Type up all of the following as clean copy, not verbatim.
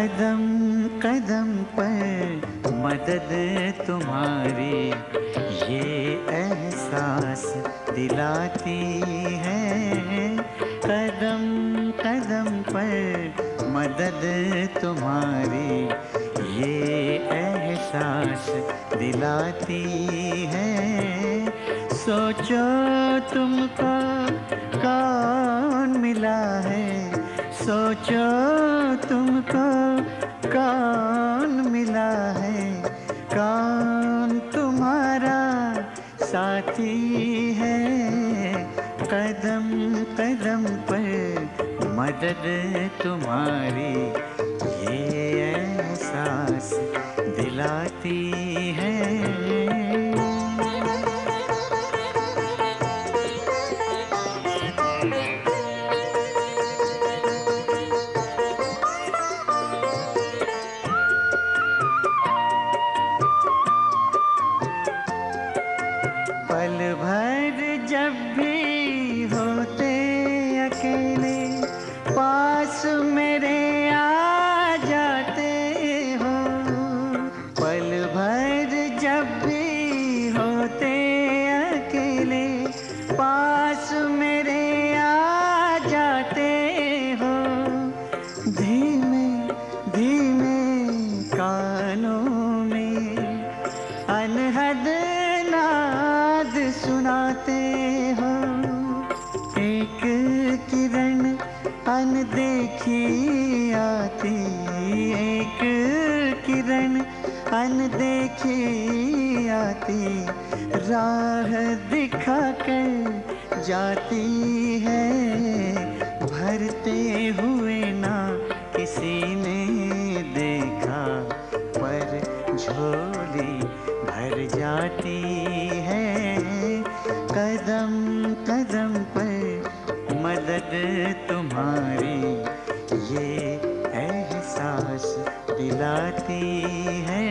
कदम कदम पर मदद तुम्हारी ये एहसास दिलाती है। कदम कदम पर मदद तुम्हारी ये एहसास दिलाती है। सोचो तुमको कौन मिला है, सोचो तुमको कौन मिला है, कौन तुम्हारा साथी है। कदम कदम पर मदद तुम्हारी ये एहसास दिलाती है। पल भर जब भी होते अकेले पास मेरे आ जाते हो। पल भर जब भी होते अकेले पास मेरे आ जाते हो। धीमे धीमे कानों में अनहद नाद सुनाते हो। एक किरण अनदेखी आती, एक किरण अनदेखी आती राह दिखा कर जाती है। भरते हुए ना किसी ने देखा पर झोली भर जाती है। कदम कदम पर मदद तुम्हारी ये एहसास दिलाती है।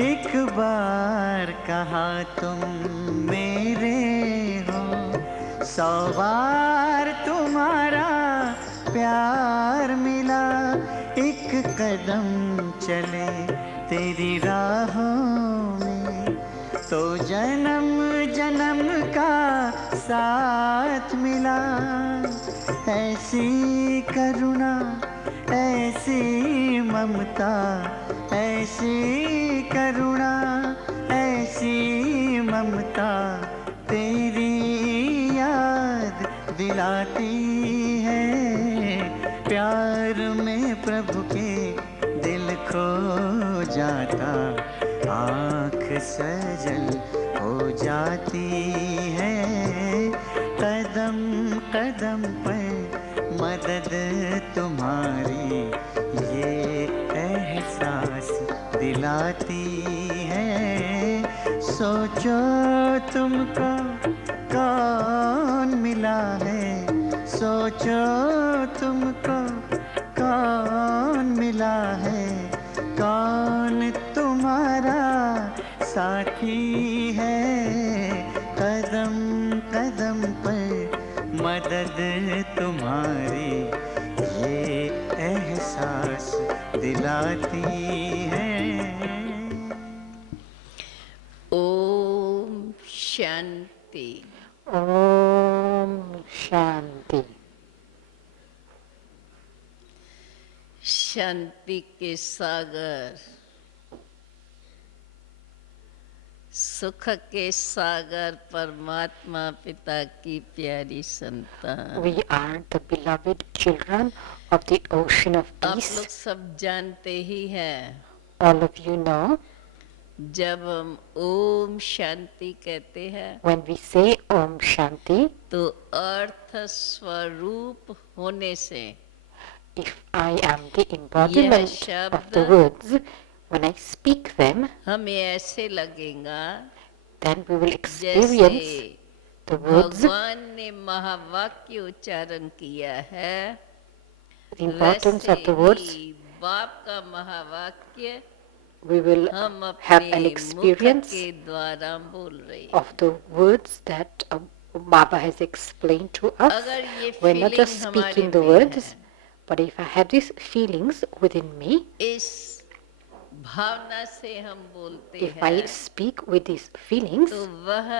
एक बार कहा तुम मेरे हो, 100 बार तुम्हारा प्यार मिला। एक कदम चले तेरी राहों में तो जन्म जन्म का साथ मिला। ऐसी करुणा ऐसी ममता, ऐसी करुणा ऐसी ममता तेरी याद दिलाती है। प्यार में प्रभु के दिल खो जाता, आँख सजल हो जाती है। कदम कदम पर मदद तुम्हारी ये एहसास दिलाती है। सोचो तुमको कौन मिला है, सोचो तुमको कौन मिला है, कौन तुम्हारा साथी है। कदम कदम पर मदद तुम्हारी ये एहसास दिलाती है। ओम शांति। ओम शांति। शांति के सागर, सुख के सागर परमात्मा पिता की प्यारी संतान। We are the beloved children of the ocean of आप peace. लोग सब जानते ही हैं, All of you know, जब हम ओम शांति कहते हैं when we say Om Shanti, तो अर्थ स्वरूप होने से if I am the embodiment शब्द of the words, when I speak them, हमें ऐसे लगेगा then we will जैसे experience the words भगवान ने महावाक्य उच्चारण किया है, the importance वैसे of the words, ही बाप का महावाक्य we will हम have an अपने मुख experience के द्वारा बोल रहे हैं। of the words that Baba has explained to us. अगर ये We're not just फीलिंग हमारे speaking the में words, है, but if I have these feelings within me, इस भावना से हम बोलते if I हैं, speak with these feelings, तो वह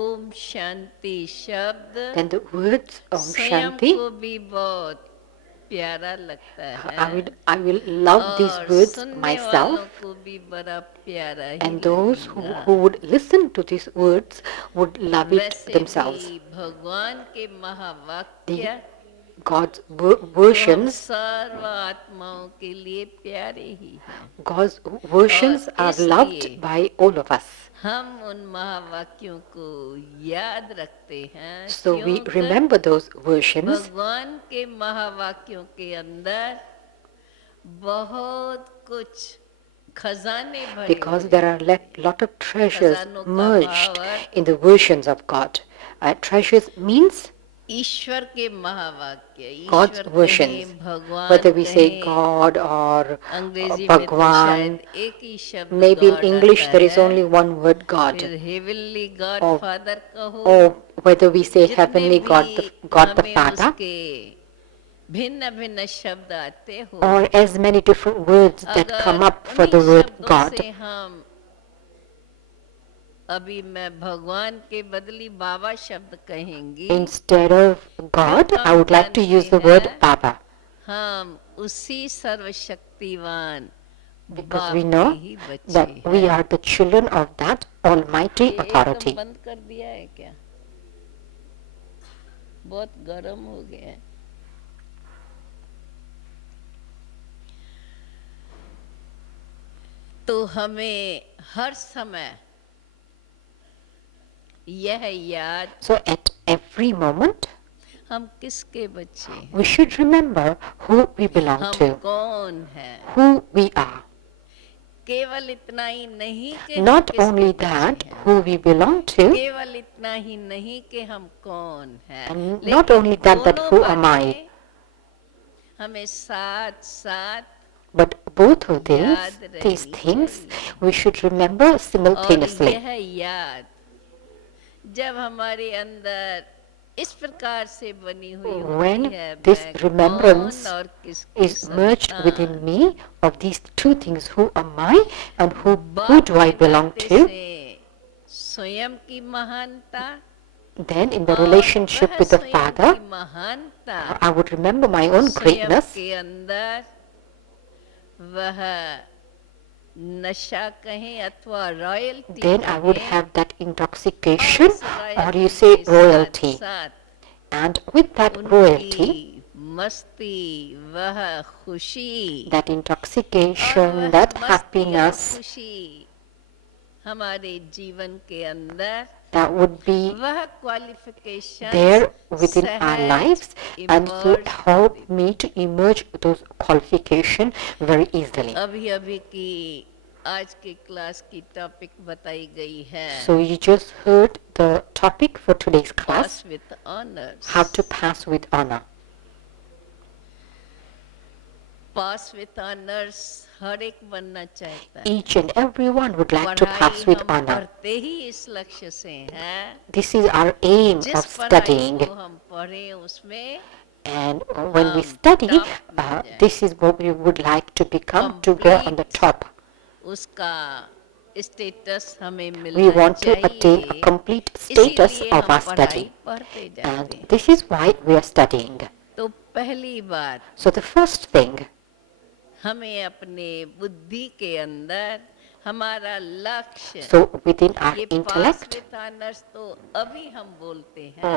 ओम शांति शब्द then the words Om स्वयं Shanti, को भी बहुत प्यारा लगता है I will love these और words सुनने वालों myself, को भी बड़ा प्यारा ही and those लगेगा। who would listen to these words would love it वैसे themselves. भी भगवान के महावाक्य God's तो हम versions, सर्व आत्माओं के लिए प्यारे ही हैं। God's versions और are loved इसलिए by all of us. हम उन महावाक्यों को याद रखते हैं, So we क्योंकि remember those versions भगवान के महावाक्यों के अंदर बहुत कुछ खजाने भरे because हुए there are lot of treasures खजानों का merged भाव in the versions of God. Treasures means ईश्वर के महावाक्य, God's ईश्वर versions, कहें, भगवान whether we say कहें, God or अंग्रेजी में तो Bhagwan, शायद एक ही शब्द maybe in God English आता there is है, only one word God, फिर हेवनली गॉड or- फादर कहो, or whether we say जितने Heavenly God, भी God the हमें Father, उसके भिन्न भिन्न शब्द आते हो, or as many different words that come अगर up for the उन्हीं word शब्दों God. से हम, अभी मैं भगवान के बदली बाबा शब्द कहेंगी, Instead of God, I would like to use the word Baba, हम उसी सर्वशक्तिवान because बाप we के know ही बच्चे that we हैं। are the children of that Almighty ये authority. एकदम बंद कर दिया है क्या? बहुत गर्म हो गया है। तो हमें हर समय यह याद, So at every moment, हम किसके बच्चे हैं, we should remember who we belong हम to, कौन हैं। who we are. केवल इतना ही नहीं कि हम Not किसके only बच्चे that, हैं, who we belong to, केवल इतना ही नहीं कि हम कौन हैं, and लेकिन not only that, that दोनों who am I, बातें हमें साथ साथ but both of these याद रहनी things चाहिए। we should remember और simultaneously. यह याद जब हमारे अंदर इस प्रकार से बनी हुई When होती है, this मैं remembrance कौन और किसकी is merged संतान, within me of these two things, who am I and who बाप do I के belong नाते to, से स्वयं की महानता then in the और relationship वह with the स्वयं Father, की महानता I would remember my own स्वयं greatness, के अंदर वह नशा कहें अथवा रॉयल्टी then I would कहें, have that intoxication, और or you इस say royalty के royalty. साथ And with that royalty, उनकी मस्ती, वह खुशी, that और intoxication, वह that मस्ती और happiness, खुशी हमारे जीवन के अंदर that would be वह qualification there within our lives and will help me to emerge those qualification very easily. अभी अभी की आज की क्लास की टॉपिक बताई गई है, So you just heard the topic for today's class, pass with honours. how to pass with honor. Pass with honours हर एक बनना चाहता है। Each and everyone would like to पढ़ाई pass with हम honor. पढ़ते ही इस लक्ष्य से हैं, This is our aim जिस of पढ़ाई studying. को हम पढ़े उसमें And when we study, this is what we would like to become, to go on the top. उसका स्टेटस हमें We मिलना want to attain a चाहिए, complete status इसीलिए of हम our study. पढ़ाई पढ़ते जाते And हैं। this is why we are studying. तो पहली बात, So the first thing, हमें अपने बुद्धि के अंदर हमारा लक्ष्य, so within our ये पास intellect, विद ऑनर्स तो अभी हम बोलते हैं,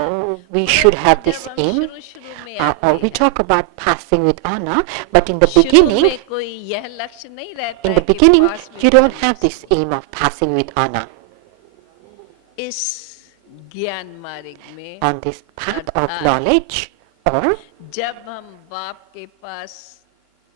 we should have जब this हम aim. शुरू में Or आते we हैं, talk about passing with honor, but in the शुरू beginning, में कोई यह लक्ष्य नहीं रहता in है the कि beginning, pass with you don't honors। have this aim of passing with honor. इस ज्ञान मार्ग में On this path of अर्थात knowledge, or जब हम बाप के पास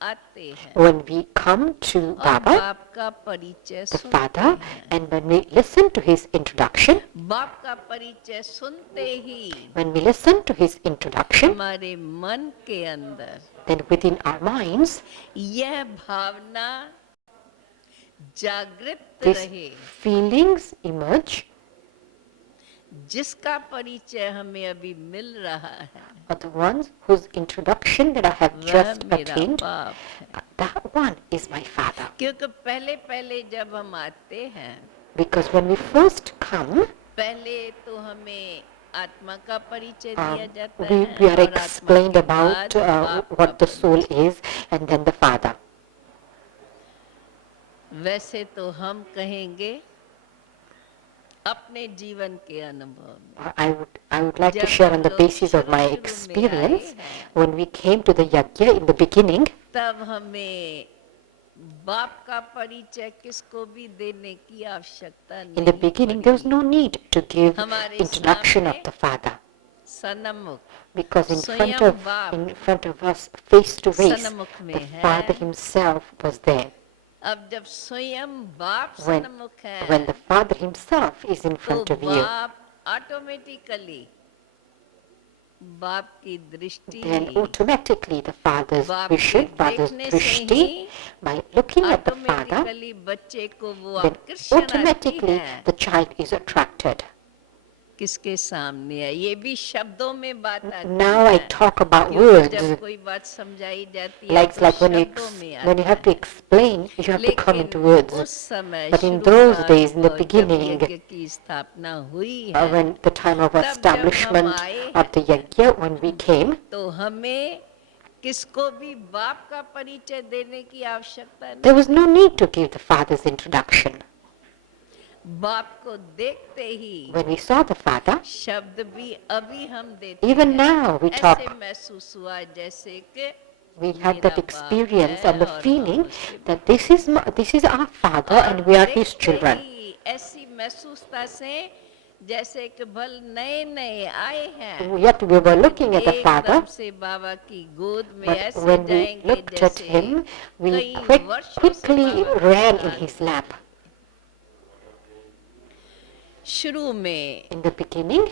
आते हैं when we come to और Baba, बाप का परिचय the सुनते Father, हैं। and when we listen to his introduction, बाप का परिचय सुनते ही when we listen to his introduction, हमारे मन के अंदर then within our minds, यह भावना जागृत these रहे feelings emerge, जिसका परिचय हमें अभी मिल रहा है, are the ones whose introduction that I have वह just मेरा attained. बाप है। That one is my Father. क्योंकि पहले पहले जब हम आते हैं, Because when we first come, पहले तो हमें आत्मा का परिचय दिया जाता we है are और आत्मा explained के about बाद बाप का what the soul परिचय। is, and then the Father. वैसे तो हम कहेंगे अपने जीवन के अनुभव में, I would like to जब share हम on the लोग basis of my शुरू में experience. आए हैं, When we came to the yajna in the beginning, तब हमें बाप का परिचय किसको भी देने की आवश्यकता in the नहीं beginning there was पड़ी। no need to give हमारे introduction of सामने the Father, सन्मुख because in स्वयं बाप in front of us, face to face, सन्मुख में the है। Father himself was there. अब जब स्वयं बाप When सन्मुख when the है Father himself is in तो front of you, बाप ऑटोमेटिकली बाप की दृष्टि then automatically the Father's बाप के vision, Father's देखने से drishti, he by looking at the Father, automatically बच्चे को वो then आकर्षण आती automatically है the child is attracted. किसके सामने है। ये भी शब्दों में बात आती Now I है, talk about क्योंकि जब words. कोई बात समझाई जाती है Like तो when you शब्दों में when you आता have to है। explain, you have to come लेकिन into words. उस समय But in those शुरुआत days, in the जब beginning, यज्ञ की स्थापना हुई है, when the time of तब जब हम establishment आए of the yajna, when we came, तो हमें किसको भी बाप का परिचय देने की आवश्यकता there नहीं। was no need to give the Father's introduction. बाप को देखते ही When we saw the Father, शब्द भी अभी हम देते even हैं, now we ऐसे talk, महसूस हुआ जैसे कि we have मेरा that बाप experience है and the और हम feeling उसके that this is our Father और and we are His देखते children. ही ऐसी महसूसता से जैसे कि भल नए नए आए हैं, Yet we were looking at the Father, एकदम से बाबा की गोद में but ऐसे when we जाएंगे looked at जैसे Him, we कई वर्षों से quickly बाबा के ran in साथ His lap. शुरू में In the beginning,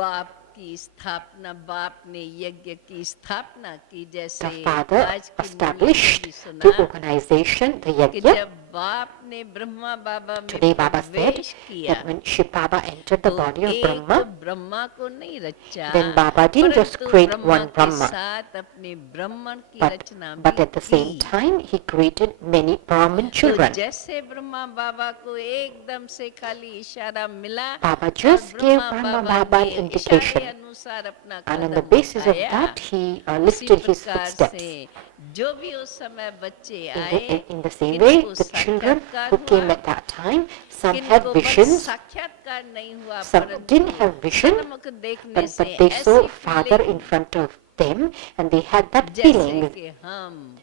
बाप की स्थापना, बाप ने यज्ञ की स्थापना की, जैसे the Father आज की मुरली में established भी the सुना organization, the कि yajna. जब बाप ने ब्रह्मा बाबा में Today Baba said प्रवेश किया that when Shiv Baba entered the तो body of एक Brahma, ब्रह्मा को नहीं रचा, then Baba didn't just परंतु create ब्रह्मा one के Brahma, साथ अपने ब्राह्मण की but रचना but भी at the same की। time He created many Brahmin तो children. जैसे ब्रह्मा बाबा को एकदम से खाली इशारा मिला Baba और just gave ब्रह्मा Brahma बाबा Baba ने an इशारे indication, अनुसार अपना and on the Kadam basis of उठाया। that He उसी lifted His प्रकार footsteps. से जो भी उस समय बच्चे In आए, in the same way, किनको the children साक्षात्कार who came हुआ, at that time, some had किनको बस visions, साक्षात्कार नहीं हुआ, some didn't परंतु have vision, सन्मुख देखने से but they saw ऐसी Father in feeling front of them, and they had that जैसे feeling. कि हम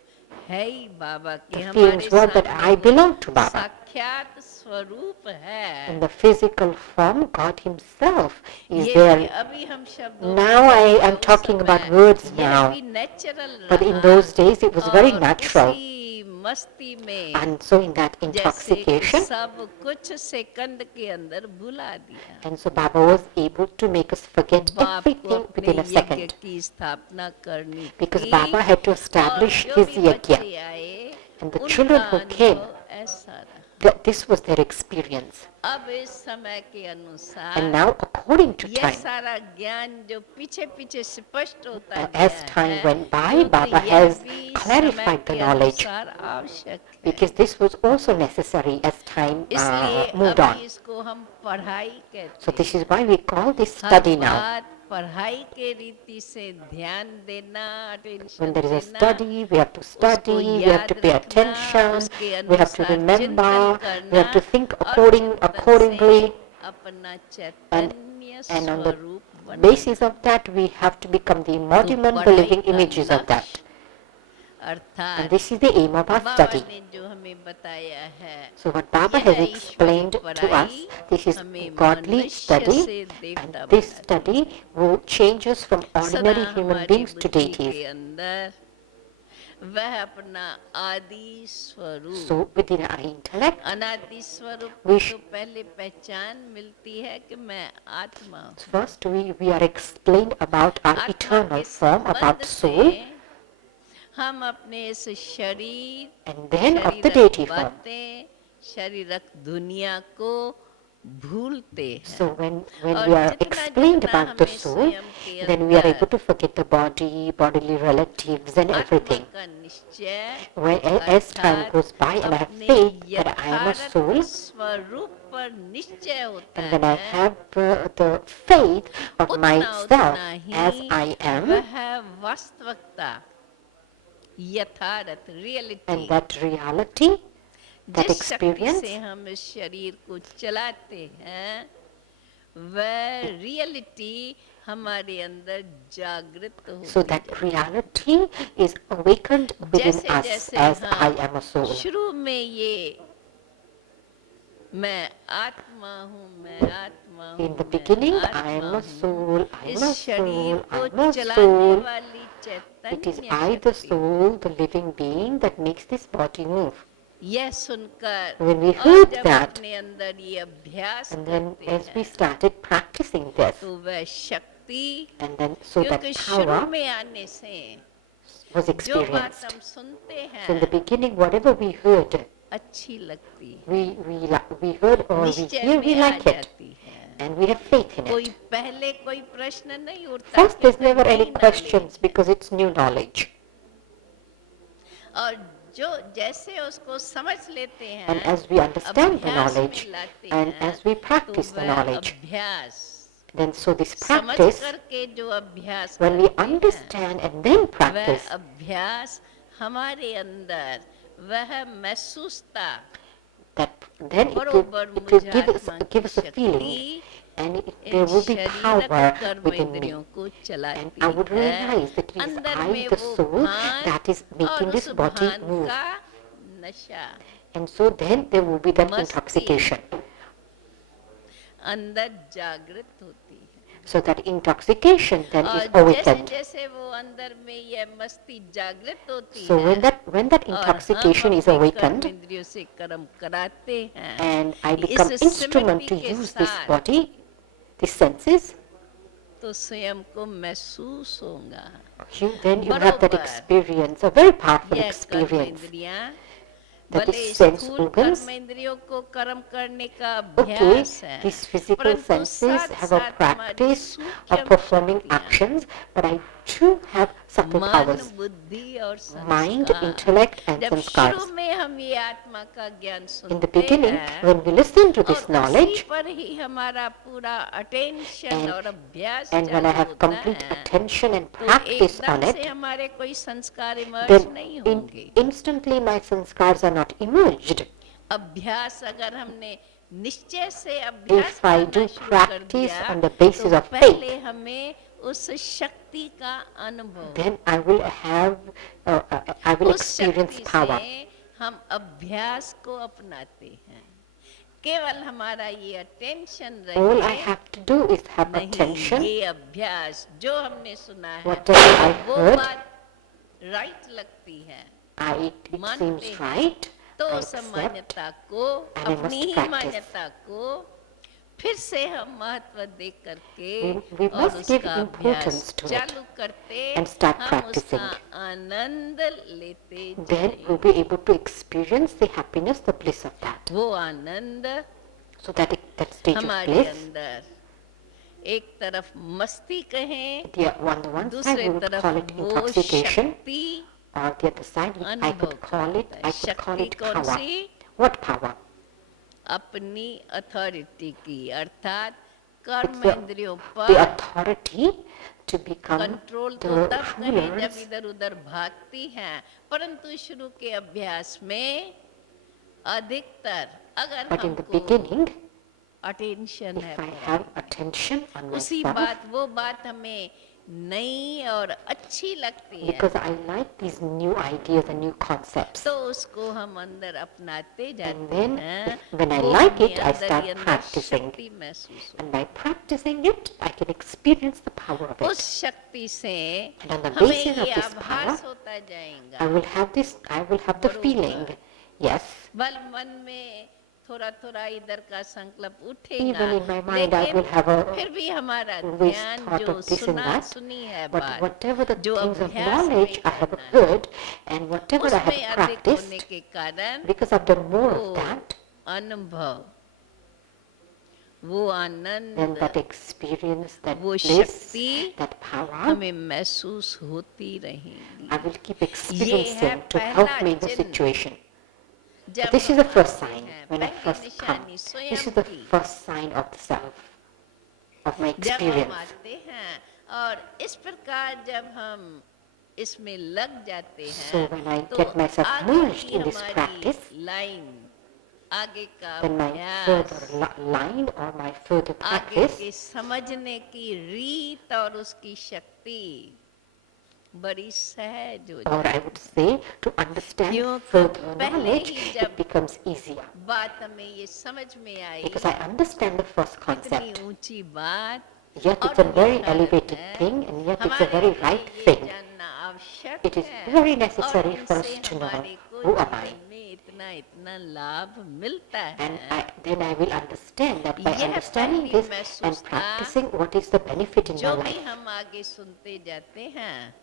है ही बाबा के, The हमारे feelings were that सामने I वो belong to Baba. साक्षात स्वरूप है। In the physical form, God Himself is ये भी there. अभी हम शब्दों Now में I कहते हैं, am उस talking समय about words यह now, भी नेचुरल but in रहा those days it was very और natural. उसी मस्ती में And so in that जैसे कि intoxication, सब कुछ सेकंड के अंदर भुला दिया। and so Baba was able to make us forget बाप को everything अपने within a यज्ञ second, की स्थापना करनी because थी Baba had to और establish जो His भी yajna. बच्चे आए And the उनका children who came, अनुभव ऐसा रहा। that this was their experience. अब इस समय के And अनुसार now, according to यह time, सारा ज्ञान जो पीछे पीछे स्पष्ट होता as गया time है, went by, क्योंकि Baba यह has भी clarified समय the के knowledge, अनुसार आवश्यक है। because this was also necessary as time इसलिए moved अभी on. इसको हम पढ़ाई कहते So this हैं। is why we call this her study now. बात पढ़ाई के रीति से ध्यान देना, attention When there is a देना, study, we have to study, we have to याद pay रखना, attention, उसके we have to अनुसार remember, चिंतन we have to करना think और according, चिंतन accordingly, से अपना चैतन्य and on the स्वरूप बनाना। basis of that we have to become the embodiment, the पढ़ाई living का images of that. लक्ष्य And अर्थात this is the aim of our Baba study. ने जो हमें बताया है, So what Baba यह has ईश्वरी explained to पढ़ाई us, this is हमें godly मनुष्य study, से देवता and this बनाती study है। will change us from सदा ordinary human हमारी beings to बुद्धि deities. के अंदर वह अपना आदि स्वरूप, So within our intellect, अनादि स्वरूप we को तो पहले पहचान मिलती है कि मैं आत्मा हूँ। first we are explained about our आत्मा eternal के form, संबंध about soul, से हम अपने इस शरीर, and then of the शरीरक deity form. बातें, शरीरक दुनिया को भूलते हैं। So when और we are जितना explained जितना about the हमें soul, स्वयं के then we are अंदर able to forget the body, bodily relatives and आत्मा everything. का निश्चय, As time अर्थात goes by and I have अपने faith that I am a यथार्थ soul, स्वरूप पर निश्चय होता and when I है, have the faith of उतना myself उतना as ही I am, वह वास्तविकता, यथार्थ, and reality, that reality, that जिस शक्ति experience, से हम इस शरीर को चलाते हैं, वह रियलिटी हमारे अंदर जागृत so होती that है। reality is awakened within जैसे us जैसे as I हम am a soul. शुरू में ये मैं आत्मा हूँ, मैं आत्मा हूँ, In the मैं beginning, I आत्मा am a हूँ, soul, I am इस a शरीर soul, को I am a चलाने soul. वाली It is Chaitanya I, the शक्ति, soul, the living being that makes this body move. यह सुनकर When we और heard जब that, अपने अंदर ये अभ्यास and then करते as we हैं, started practicing this, तो वह शक्ति, and then so that क्योंकि शुरू power में आने से was जो बात experienced. हम सुनते So in the हैं beginning, whatever we heard, अच्छी लगती है, we heard or we निश्चय hear, we में आ like it, जाती है। and we have faith in कोई it. पहले कोई प्रश्न नहीं उठता, First, there's क्योंकि never any नई questions knowledge। because it's new knowledge. और जो जैसे उसको समझ लेते हैं, And as we understand the अभ्यास knowledge, में लाते and हैं, as we practice तो the वह knowledge, अभ्यास then so this समझ practice, करके जो अभ्यास when we करते हैं, understand and then वह practice, अभ्यास हमारे अंदर वह महसूसता that then it बरोबर will मुझे give us आत्मा give की us a feeling, शक्ति and in there will be शरीरक power कर्म within me, इंद्रियों को and चलाती I would है। realize that it is अंदर I, में the वो soul, भान that is making और this उस body भान move, का नशा and so then there will be that मस्ती intoxication. अंदर जागृत होती है। So that intoxication then is और जैसे awakened. जैसे वो अंदर में यह मस्ती जागृत होती So है, when that और intoxication हम is अपने awakened, कर्म इंद्रियों से कर्म कराते हैं, and I इस become instrument स्मृति to के use this साथ, body, these senses, तो स्वयं को महसूस होगा then you have that बरोबर experience, a very powerful यह कर्म experience, इंद्रियां that भले the sense स्थूल organs, कर्म इंद्रियों को कर्म करने का okay, अभ्यास है, these physical परंतु senses साथ have a साथ हमारी practice of सूक्ष्म performing शक्तियां, actions, but I too have subtle मन, powers, बुद्धि और mind, संस्कार। intellect and जब sanskars. शुरू में हम ये आत्मा का ज्ञान In the सुनते beginning, हैं, when we listen to और this knowledge, उसी पर ही हमारा पूरा अटेंशन and, और अभ्यास and when I चालू have होता complete है, attention and तो practice on एकदम से it, हमारे कोई संस्कार इमर्ज then नहीं होंगे। instantly my sanskars are not emerged. अभ्यास अगर हमने निश्चय से अभ्यास If I करना do शुरू कर practice दिया, on the basis तो of पहले faith, हमें उस शक्ति का अनुभव, then I will have, I will उस experience शक्ति power. से हम अभ्यास को अपनाते हैं। केवल हमारा ये अटेंशन All I रहे, have to do is have नहीं attention. ये अभ्यास जो हमने सुना है, Whatever I वो heard, बात राइट लगती है, it मानते seems हैं, right. तो I उस accept. मान्यता को, and I अपनी must ही practice. मान्यता को फिर से हम महत्व दे करके We और must give उसका importance अभ्यास to it चालू करते, and start हम practicing. उसका आनंद लेते Then जाएं। we'll be able to experience the happiness, the bliss of that. वो आनंद So that stage of हमारे bliss, अंदर एक तरफ मस्ती कहें, on the one side दूसरे we would तरफ call it वो intoxication, शक्ति or the other side I अनुभव could call it, करता है। I could call शक्ति it कौन power. सी? What power? अपनी अथॉरिटी की, अर्थात कर्म It's the- इंद्रियों The पर authority to become कंट्रोल तो the तब कहें जब rulers, इधर उधर भागती हैं, परंतु शुरू के अभ्यास में अधिकतर अगर but in the हमको beginning, अटेंशन है if I पर, have attention on उसी myself, बात वो बात हमें नई और अच्छी लगती है because I like these new ideas and new concepts. तो उसको हम अंदर अपनाते And जाते then हैं when I वो like हमें it, I अंदर start ही अंदर practicing. शक्ति महसूस हो And by practicing it, I can experience the power of उस it. शक्ति से And on the हमें basis ये of this आभास power, होता जाएगा I will have the बरोबर। feeling, yes, बल मन में थोड़ा थोड़ा इधर का संकल्प उठेगा even in my mind I will लेकिन have a फिर भी हमारा always ध्यान thought जो of this and सुना that, सुनी है but बात whatever the जो things of अभ्यास knowledge हमें I have करना है heard and whatever I have उसमें अधिक होने practiced, के कारण because I've done more वो of that, अनुभव वो then Anand that experience, that वो bliss, शक्ति that power, हमें महसूस होती रहेगी I will keep ये है experiencing to पहला help me in the चिन्ह situation. जब This is हम the first आते sign हैं when I पहली first come. निशानी This स्वयं is the की first sign of the self, of my जब हम experience. आते हैं और इस प्रकार जब हम इसमें लग जाते So हैं when I तो get myself आगे merged की in this हमारी practice, लाइन आगे का then my अभ्यास further line or my further आगे practice, के समझने की रीत और उसकी शक्ति बड़ी सहज हो or I जाती would say to understand क्योंकि further पहले knowledge, ही जब it becomes easier. बात हमें ये समझ में आई Because I understand the first concept. इतनी ऊंची बात Yet it's और a very निखर elevated है, thing, and yet it's a हमारे very लिए right ये thing. जानना आवश्यक It is है very और necessary for us इनसे to know हमारे को who am I. जीवन में इतना इतना लाभ मिलता And है then I will understand that by यह understanding पहली this and महसूसता practicing, what is the benefit in my जो भी life. हम आगे सुनते जाते हैं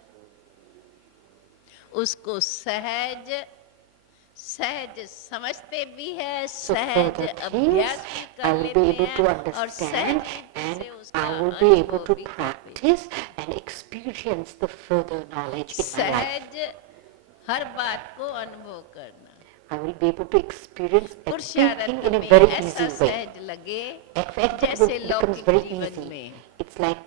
उसको सहज सहज समझते भी है So सहज further things अभ्यास भी I कर will लेते be able to हैं और understand, सहज and से उसका I will be able अनुभव to भी करते हैं practice and experience the further knowledge in my life. सहज हर बात को अनुभव करना I will be able to experience पुरुषार्थ everything in a में very ऐसा easy way. सहज लगे Everything जैसे becomes लौकिक very जीवन easy. में It's like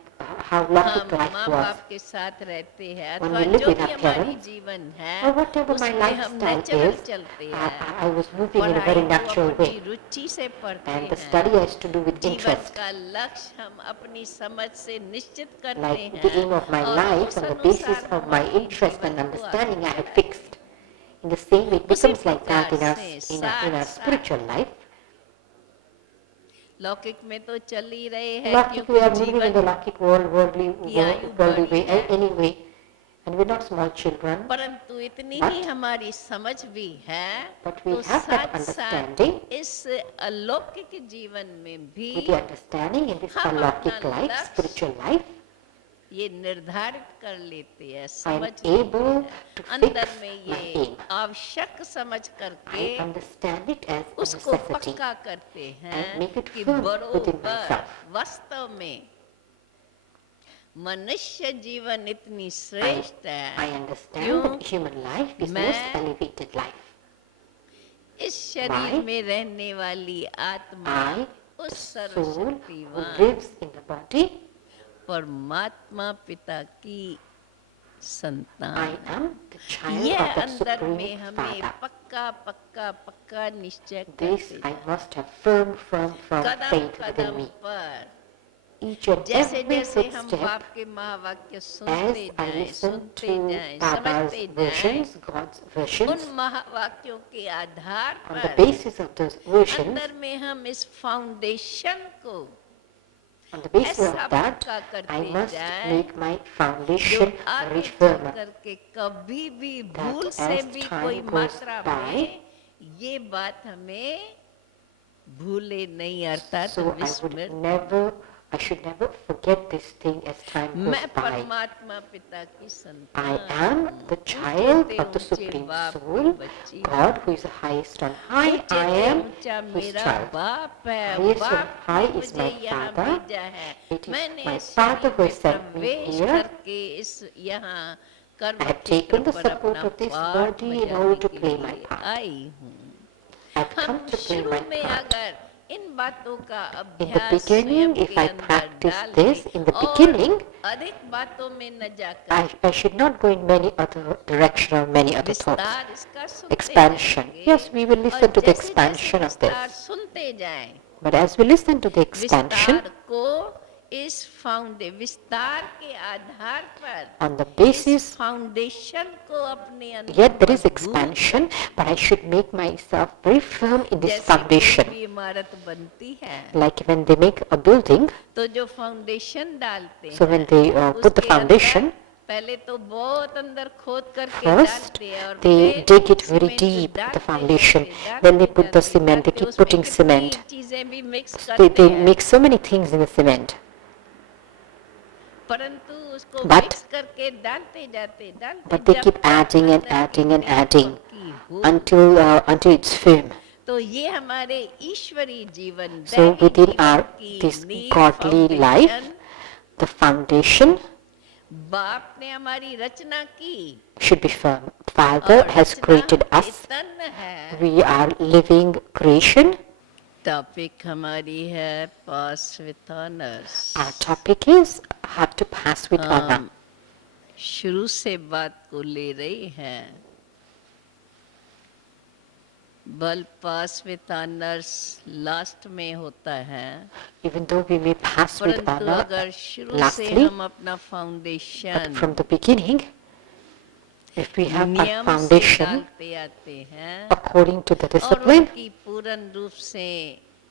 how हम lawful life माँ was. बाप के साथ रहते हैं When अथवा we live जो with भी our हमारी parents, जीवन है or whatever my उसमें हम lifestyle नेचुरल is, चलते हैं I was moving in a पढ़ाई very को natural अपनी way. रुचि से पढ़ते And the हैं study has to do with जीवन interest. का लक्ष्य हम अपनी समझ से निश्चित करते Like the हैं aim of my और life उस on the basis अनुसार of my हमारे interest and जीवन को understanding I आगे have fixed. In the same way, it उसी becomes like that in our, प्रकार से in our साथ spiritual life. लौकिक में तो चल ही रहे हैं Lawkic, we क्योंकि are moving in the जीवन Lawkic world, worldly आयु way बड़ी है। anyway. And we're not small children, परंतु इतनी But- ही हमारी समझ भी है but we तो have that साथ साथ understanding. इस अलौकिक जीवन में भी With the understanding in this हम Alaukic अपना life, लक्ष्य spiritual life, ये निर्धारित कर लेते हैं I am समझ लेते able हैं to अंदर fix में my ये aim. आवश्यक समझ I करके understand it as a उसको necessity. पक्का करते हैं and make it कि firm within बरोबर myself. वास्तव में मनुष्य जीवन इतनी श्रेष्ठ I है understand क्यों? that human life is मैं- most elevated life. इस शरीर Why? में रहने वाली आत्मा I, उस the soul सर्वशक्तिवान who lives in the body, परमात्मा पिता की I संतान am the child यह of the अंदर में Supreme हमें Father. पक्का पक्का पक्का निश्चय This करते I जाओ। must have firm Kadam faith within Kadam me. पर Each and जैसे every जैसे हम footstep, बाप के महावाक्य as सुनते I जाएं listen सुनते to जाएं Baba's समझते जाएं versions, God's versions, उन महावाक्यों के आधार on the पर basis of those versions, अंदर में हम इस फाउंडेशन को on the basis ऐसा of that, पक्का I करते must जाएं make my जो foundation आगे very चल firm. करके कभी भी That भूल as से भी time कोई goes मात्रा by, में ये बात हमें भूले नहीं अर्थात So I should never forget this thing as time goes मैं by. परमात्मा पिता की I संतान am the child of the ऊंचे Supreme बाप Soul, की बच्ची God who is the highest on high. ऊंचे I से am ऊंचा His मेरा child. बाप है Highest on बाप high ने is मुझे my यहाँ Father. भेजा है It is मैंने my इस Father शरीर who में has sent me प्रवेश here. करके इस यहाँ कर्म I have क्षेत्र taken the पर support अपना of this पाठ body in बजाने order to के play my लिए part. आई हूँ I've हम come to play शुरू my में part. अगर इन बातों का In the अभ्यास beginning, स्वयं if के I अंदर practice डाल this, दें in the और beginning, अधिक बातों में न जाकर I should not go in many other direction or many other thoughts. विस्तार इसका सुनते Expansion. जाएंगे Yes, we will listen और to the जैसे-जैसे expansion of विस्तार this. सुनते जाएं But as we listen to the expansion, विस्तार को इस विस्तार के आधार पर On the इस basis, फाउंडेशन को अपने अंदर yet there is मजबूत expansion, but I should make myself very firm in this जैसे कोई foundation. भी इमारत बनती है Like when they make a building, तो जो फाउंडेशन डालते so when हैं they put the उसके foundation, अंदर पहले तो बहुत अंदर खोद करके first डालते हैं और they फिर dig it very cement deep, the डालते foundation. जाते, Then they डालते put the जाते, cement, they डालते, keep उसमें putting कितनी cement. चीजें भी मिक्स They करते हैं make so many things in the cement. परंतु उसको But- मिक्स करके डालते जाते डालते But they जब keep तक adding and अंदर की adding and नींव adding पक्की हो, until it's firm. तो ये हमारे ईश्वरी जीवन So दैवी within जीवन our की this नींव godly life, foundation the foundation बाप ने हमारी रचना की should be firm. Father और has रचना created us. चैतन्य है। We are living creation. Topic हमारी है pass with honours. Our topic is how to pass with honor. हम शुरू से बात को ले रहे हैं, बल पास विथ ऑनर्स लास्ट में होता है, Even though we may pass with परंतु honor अगर शुरू से lastly, हम अपना but foundation from the beginning, if we have a नियम से foundation डालते आते हैं according to the और discipline, उनकी पूर्ण रूप से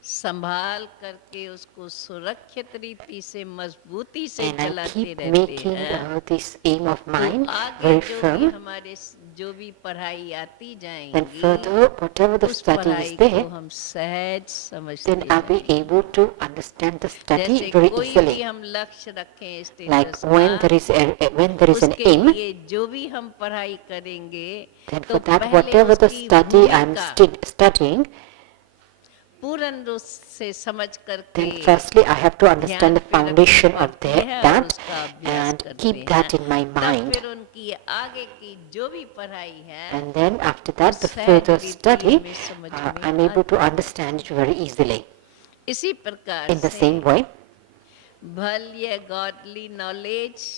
संभाल करके उसको सुरक्षित रीति से मजबूती से and I चलाते keep रहते making हैं, this aim of तो mine आगे very जो भी firm, हमारे जो भी पढ़ाई आती then जाएंगी further, whatever the उस study पढ़ाई is को there, हम सहज समझते then I'll be जाएंगे। able to understand the study जैसे very कोई भी easily. हम लक्ष्य रखें Like स्टेटस when का, there is when there is an उसके aim, लिए जो भी हम पढ़ाई करेंगे then तो for that पहले whatever the उसकी study I'm भूमिका studying, पूर्ण रूप से समझ करके then firstly I have to understand the ध्यान पे रखनी foundation of पड़ती है और that उसका अभ्यास and करते keep that हैं। in my तब mind. फिर उनकी आगे की जो भी पढ़ाई है And then after that, the सहज further रीति study, में समझ I'm में able to आती है। understand it very easily. इसी प्रकार In the से same way, भल्य गॉडली नॉलेज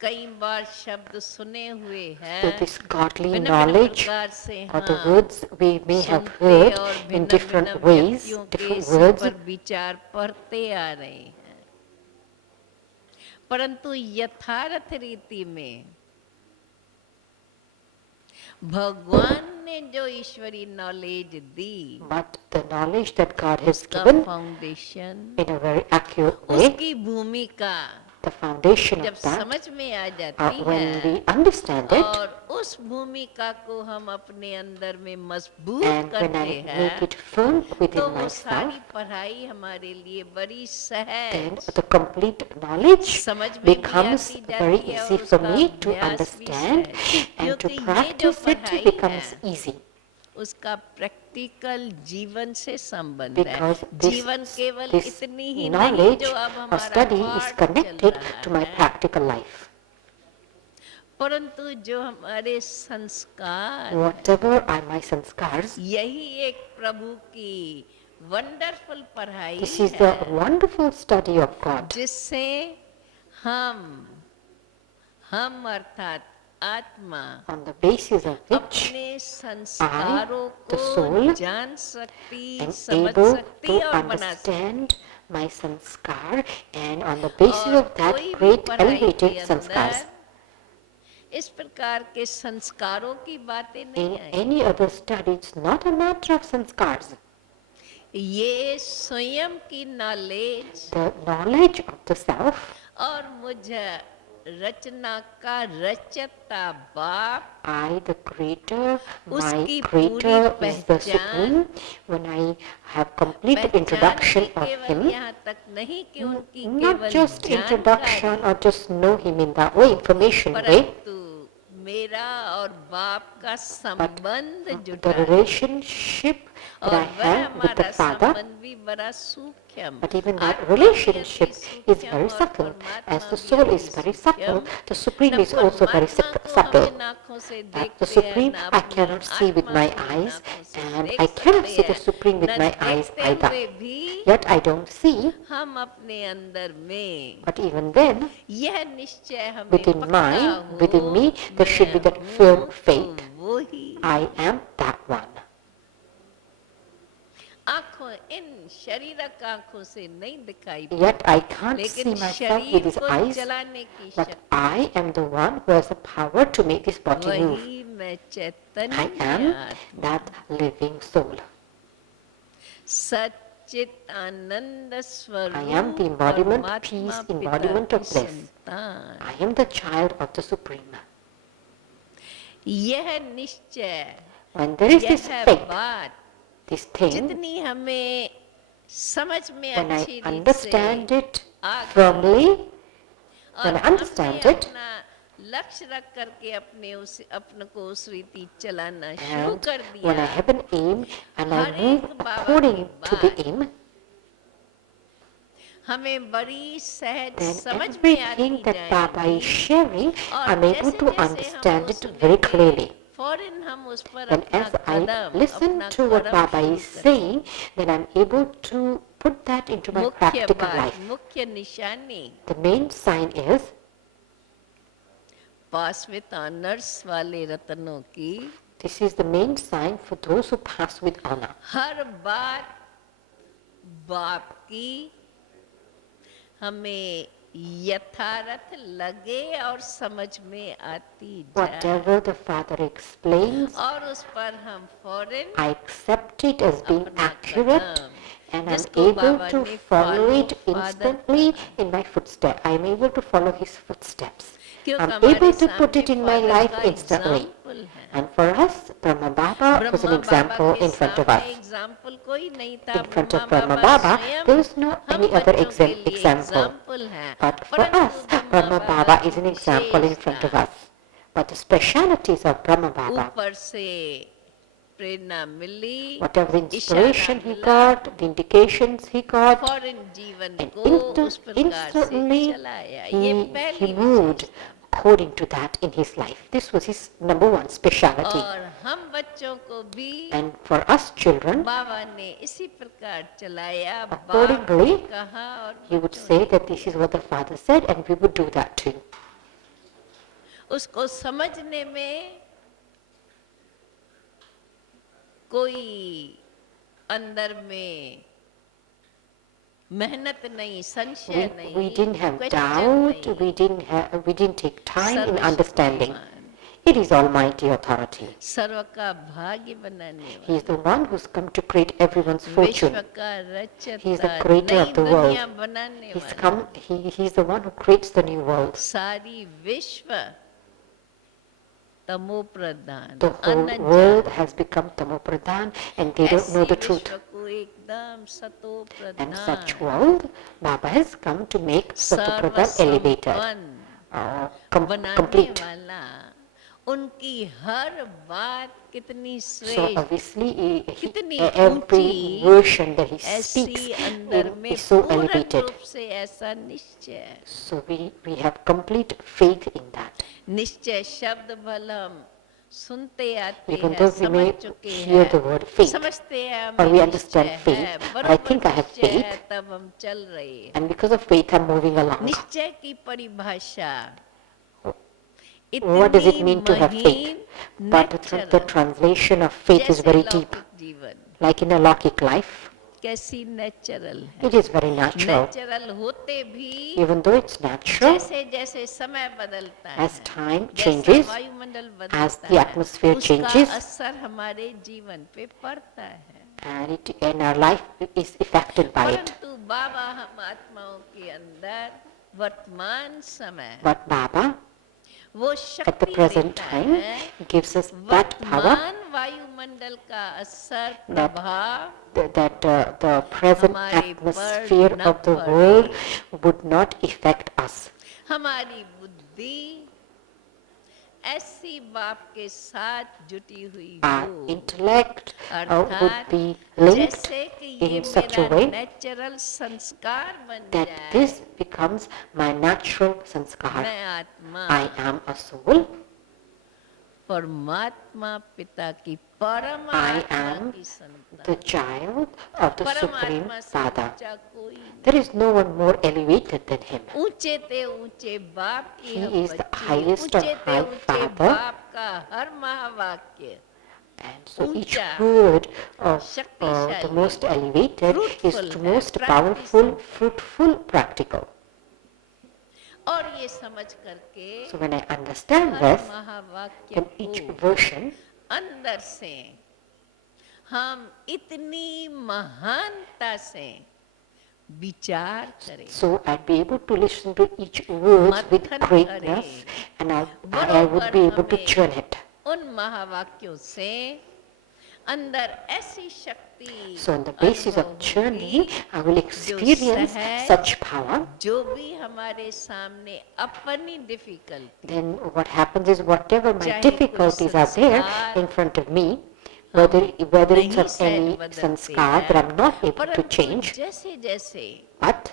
कई बार शब्द सुने हुए so हैं, this godly भिन्न knowledge प्रकार से or the हम words we may have सुनते heard और in भिन्न different भिन्न ways, व्यक्तियों के different इसी words, पर विचार पढ़ते आ रहे हैं, परंतु यथार्थ रीति में भगवान ने जो ईश्वरी नॉलेज दी but the knowledge that God has उसका given foundation, in a very accurate way, उसकी भूमिका the foundation जब of that, समझ में आ जाती when है we understand it, और उस भूमिका को हम अपने अंदर में मजबूत and when करते I make हैं it firm तो within वो myself, सारी पढ़ाई हमारे लिए बड़ी then सहज the complete knowledge समझ में भी becomes आती very जाती है easy और for उसका me to अभ्यास भी understand, सहज, and to क्योंकि ये जो practice it पढ़ाई becomes है easy. उसका प्रैक्टिकल जीवन से संबंध है। Because this, जीवन केवल this इतनी ही नहीं knowledge जो अब or हमारा study is पाठ चल connected रहा to my है, practical life. परंतु जो हमारे संस्कार, Whatever are my sanskars, यही एक प्रभु की वंडरफुल पढ़ाई this is the है wonderful study of God, जिससे हम अर्थात आत्मा on the basis of which अपने संस्कारों the को soul, जान सकती, am समझ able सकती to और बना सकती। understand my sanskar, and on the basis और of that कोई भी great पढ़ाई elevated के sanskars. अंदर इस प्रकार के संस्कारों की बातें नहीं In I. any other study, it's not a matter of sanskars. ये स्वयं की knowledge The knowledge of the self, और मुझे रचना का रचता बाप I, the creator, my उसकी creator पूरी is the पहचान, supreme. When I have complete पहचान introduction ही of केवल him, यहाँ तक नहीं कि उनकी not केवल just introduction जानकारी, or just know him in that way, information way, परंतु मेरा और बाप का संबंध the जुटा है। relationship that और I वह have with the हमारा Father. संबंध भी बड़ा सूक्ष्म, But even that आत्मा भी relationship अति is very सूक्ष्म और subtle. परमात्मा As the भी soul अति is very सूक्ष्म। subtle, the Supreme न is also very परमात्मा को हम subtle. इन आँखों से That the देखते हैं, Supreme न I अपनी cannot see with आत्मा my को इन eyes, आँखों से and देख I cannot सकते see the हैं। Supreme with न my eyes देखते either. हुए भी Yet I don't see, हम अपने अंदर में but even then, यह निश्चय हमें within पक्का mine, हो, within me, there should be that मैं firm हूँ faith. तो वो ही। I am that one. आँखों आंखों इन शारीरिक आंखों से नहीं दिखाई Yet I can't see लेकिन myself with शरीर these को eyes, चलाने की but शक्ति, I am the one who has the power to make this body move. वही मैं I चैतन्य am आत्मा, that living soul. Sachchit Anand I स्वरूप am the embodiment, परमात्मा peace, पिता embodiment की of bliss. संतान। I am the child of the Supreme. यह निश्चय, When there is this यह faith, बात this thing, जितनी हमें समझ में when I अच्छी रीत से understand it आ गई, firmly, और when I understand हमने it, अपना लक्ष्य रख करके अपने को उस रीति चलाना शुरू and कर when I दिया, have an aim and I her move एक बाबा according की to the बात aim, हमें बड़ी सहज then समझ में आती everything that Baba is जाएगी, sharing, और I'm able जैसे to जैसे हम understand वो it very सुनेंगे, clearly. फौरन हम उस पर Then अपना as I कदम, listen अपना to what कर्म Baba शुरू is करते saying, then I'm able to put that into my मुख्य practical बात, life. मुख्य निशानी The main sign is pass with honours वाले रत्नों की, this is the main sign for those who pass with honor. हर बात बाप की हमें यथार्थ लगे और समझ में आती जाए, Whatever the Father explains, और उस पर हम फौरन I accept it as being अपना accurate कदम, and I'm जिसको able बाबा to ने follow follow it father instantly कहा। in my footsteps. I'm able to follow his footsteps. क्योंकि I'm हमारे able to put सामने it in my father life का instantly. example है। And for us, Brahma Baba was an Brahma example बाबा के in front of सामने us. Example कोई नहीं था, In front of Brahma Brahma Baba Baba, स्वयं there was no हम any other बच्चों के लिए example. एग्जाम्पल हैं, But for परंतु us, Brahma Baba is an example in front of us. But the specialities of Brahma Baba, ऊपर से प्रेरणा मिली, whatever the inspiration इशारा he मिला, got, the indications he got, फौरन जीवन and को उस प्रकार से instantly चलाया। ये he पहली moved विशेषता। according to that in his life. This was his number one speciality. और हम बच्चों को भी And for us children, बाबा ने इसी प्रकार चलाया, बाप accordingly, ने कहा और he would बच्चों say ने that this is what the Father said, and we would do that too. उसको समझने में कोई अंदर में मेहनत नहीं, संशय नहीं, We didn't have question doubt, नहीं, we didn't take time in सर्वशक्तिमान, understanding. It is Almighty authority. सर्व का भाग्य बनाने He is वाला, the one who's come to create everyone's विश्व fortune. का He is the रचता, creator नई of the world. दुनिया बनाने He's वाला, come, he is the one who creates the new world. सारी विश्व तमो प्रधान, The whole world has become Tamopradhan and they don't know the truth. विश्व को एकदम सतो And such Pradhan, world, Baba has come to make Satopradhan elevated, बनाने complete. वाला, उनकी हर बात कितनी So श्रेष्ठ, obviously, कितनी every ऊंची, version that he ऐसी speaks अंदर में is so पूर्ण elevated. रूप से ऐसा निश्चय, So we have complete faith in that. निश्चय शब्द भल हम सुनते आते Even हैं, though we समझ may चुके hear the हैं, word faith, समझते हैं or हमें we निश्चय understand है, faith, but I बरोबर think I have निश्चय है, faith. तब हम चल रहे हैं। And because of faith, I'm moving along. निश्चय की परिभाषा What does it mean to have faith? महीन, But the natural, translation of faith is जैसे very deep. लौकिक जीवन Like in a Laukic life, कैसी नेचुरल है, it is very natural. Natural होते भी Even though it's natural, जैसे जैसे समय बदलता है, as time जैसा changes, वायुमंडल as बदलता the है, atmosphere उसका changes, असर हमारे जीवन पे पड़ता है। and our life is affected by it. परंतु बाबा हम आत्माओं के अंदर वर्तमान समय But Baba, वो at the शक्ति present देता time, है, gives us that power वर्तमान वायुमंडल का असर that प्रभाव that the present हमारे atmosphere पर न of the पड़े। world would not affect us. हमारी बुद्धि ऐसी बाप के साथ जुटी हुई Our हो, intellect would अर्थात be linked जैसे कि ये in such a मेरा way नेचुरल संस्कार बन that जाए, this becomes my natural sanskar. मैं आत्मा I am a soul. परमात्मा पिता की परम I आत्मा am की संतान, the child of the Supreme परमात्मा से Father. ऊंचा कोई नहीं। There is no one more elevated than him. ऊंचे ते ऊंचे बाप की He हम is the बच्चे, highest of ऊंचे ते high ऊंचे Father. बाप का हर महावाक्य And so each ऊंचा, word of the शक्तिशाली, most elevated is fruitful the है, most powerful, fruitful, practical. और ये समझ करके So when I understand her this, महावाक्य then each को version, अंदर से हम इतनी महानता से विचार करें, so I'd be able to listen to each word with मथन greatness, करें, and I would be able to churn it. उन महावाक्यों से अंदर ऐसी शक्ति So on the basis of अनुभव churning, होगी, I will experience सहज, such power. जो भी हमारे सामने अपनी difficulty, Then what happens is whatever my चाहे कोई difficulties are there संस्कार in front of me, whether it's नहीं of सहज any बदलते sanskar हैं, that I'm not able to परंतु change, जैसे जैसे but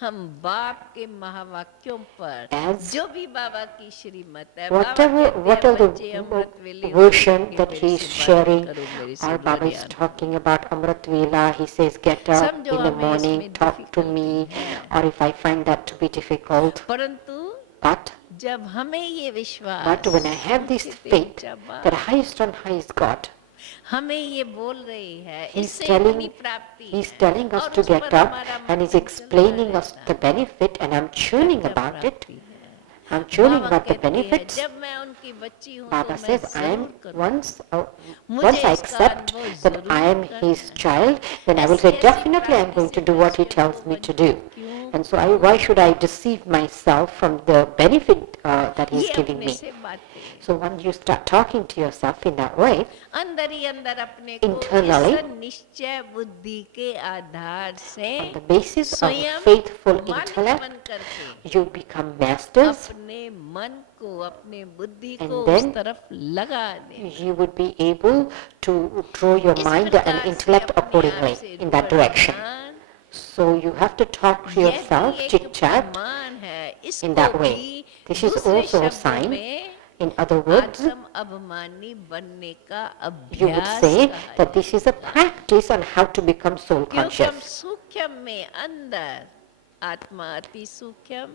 हम बाप के महावाक्यों पर as जो भी बाबा की श्रीमत है, whatever the version that he's sharing, or Baba is talking about Amrit Vela, he says, get up in the morning, talk to me, or if I find that to be difficult. परंतु But जब हमें ये विश्वास, when I have this faith that highest on high is God, हमें ये बोल रही है, He's इससे telling- इतनी प्राप्ति he's है, telling us और to उस get पर up, हमारा and मन he's explaining चलता us रहता the है। benefit, and I'm churning क्या about it. प्राप्ति है? I'm churning Baba about the कहते हैं, benefits. जब मैं उनकी बच्ची हूँ तो Baba मैं says, I am जरूर करूँ। once I accept that I am his child, then I will say, definitely I'm going to do what he tells me to do. And so why should I deceive myself from the benefit that he's ये giving अपने me? से बातें So once you start talking to yourself in that way, अंदर ही अंदर अपने को Internally, इस निश्चय बुद्धि के आधार से on the basis of स्वयं faithful मालिक intellect, बन करके you become masters. अपने मन को, अपने बुद्धि And को then उस तरफ लगा दे। You would be able to draw your इस mind प्रकार and से intellect अपने आप accordingly से in that रूबरू direction. ध्यान, So you have to talk to यह yourself, भी एक chit chat प्रमाण है, in इसको that way. भी This is दूसरे also a शब्दों sign. में In other words, आत्म अभिमानी बनने का you would अभ्यास say कहा that this is a practice on how to become soul क्योंकि हम conscious. सूक्ष्म में अंदर आत्मा अति सूक्ष्म,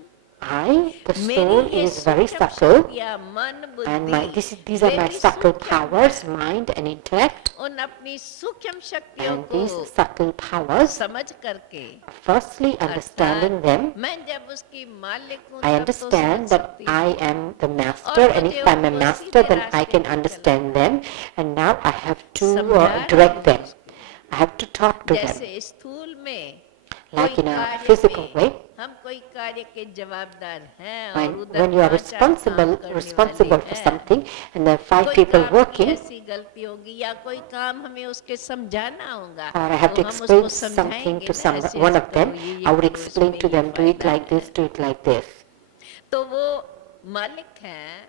The soul मेरी ये is very सूक्ष्म subtle, शक्तियाँ, मन and बुद्धि these are my मेरी subtle सूक्ष्म powers, है। mind and intellect. उन अपनी सूक्ष्म शक्तियों And को these subtle powers, समझ करके, firstly understanding them, मैं जब उसकी मालिक हूँ I तब तो understand समझ that सकती I हूँ। am the master, and if I'm a master, then I can understand them, and now I have to direct them. I have to talk to them. जैसे स्थूल में Like कोई in a कार्य physical में way, हम कोई कार्य के जवाबदार हैं और उधर when you are 5-8 काम करने responsible वाले for हैं, something, and there are 5 कोई people काम की working, ऐसी गलती होगी या कोई काम हमें उसके समझाना होगा, or I have तो to हम explain उसको something समझाएंगे to ना, ऐसे one ऐसे of them, करो, ये I would करो, explain इसमें to ये them, do it फायदा like है। this, do it like this. तो वो मालिक हैं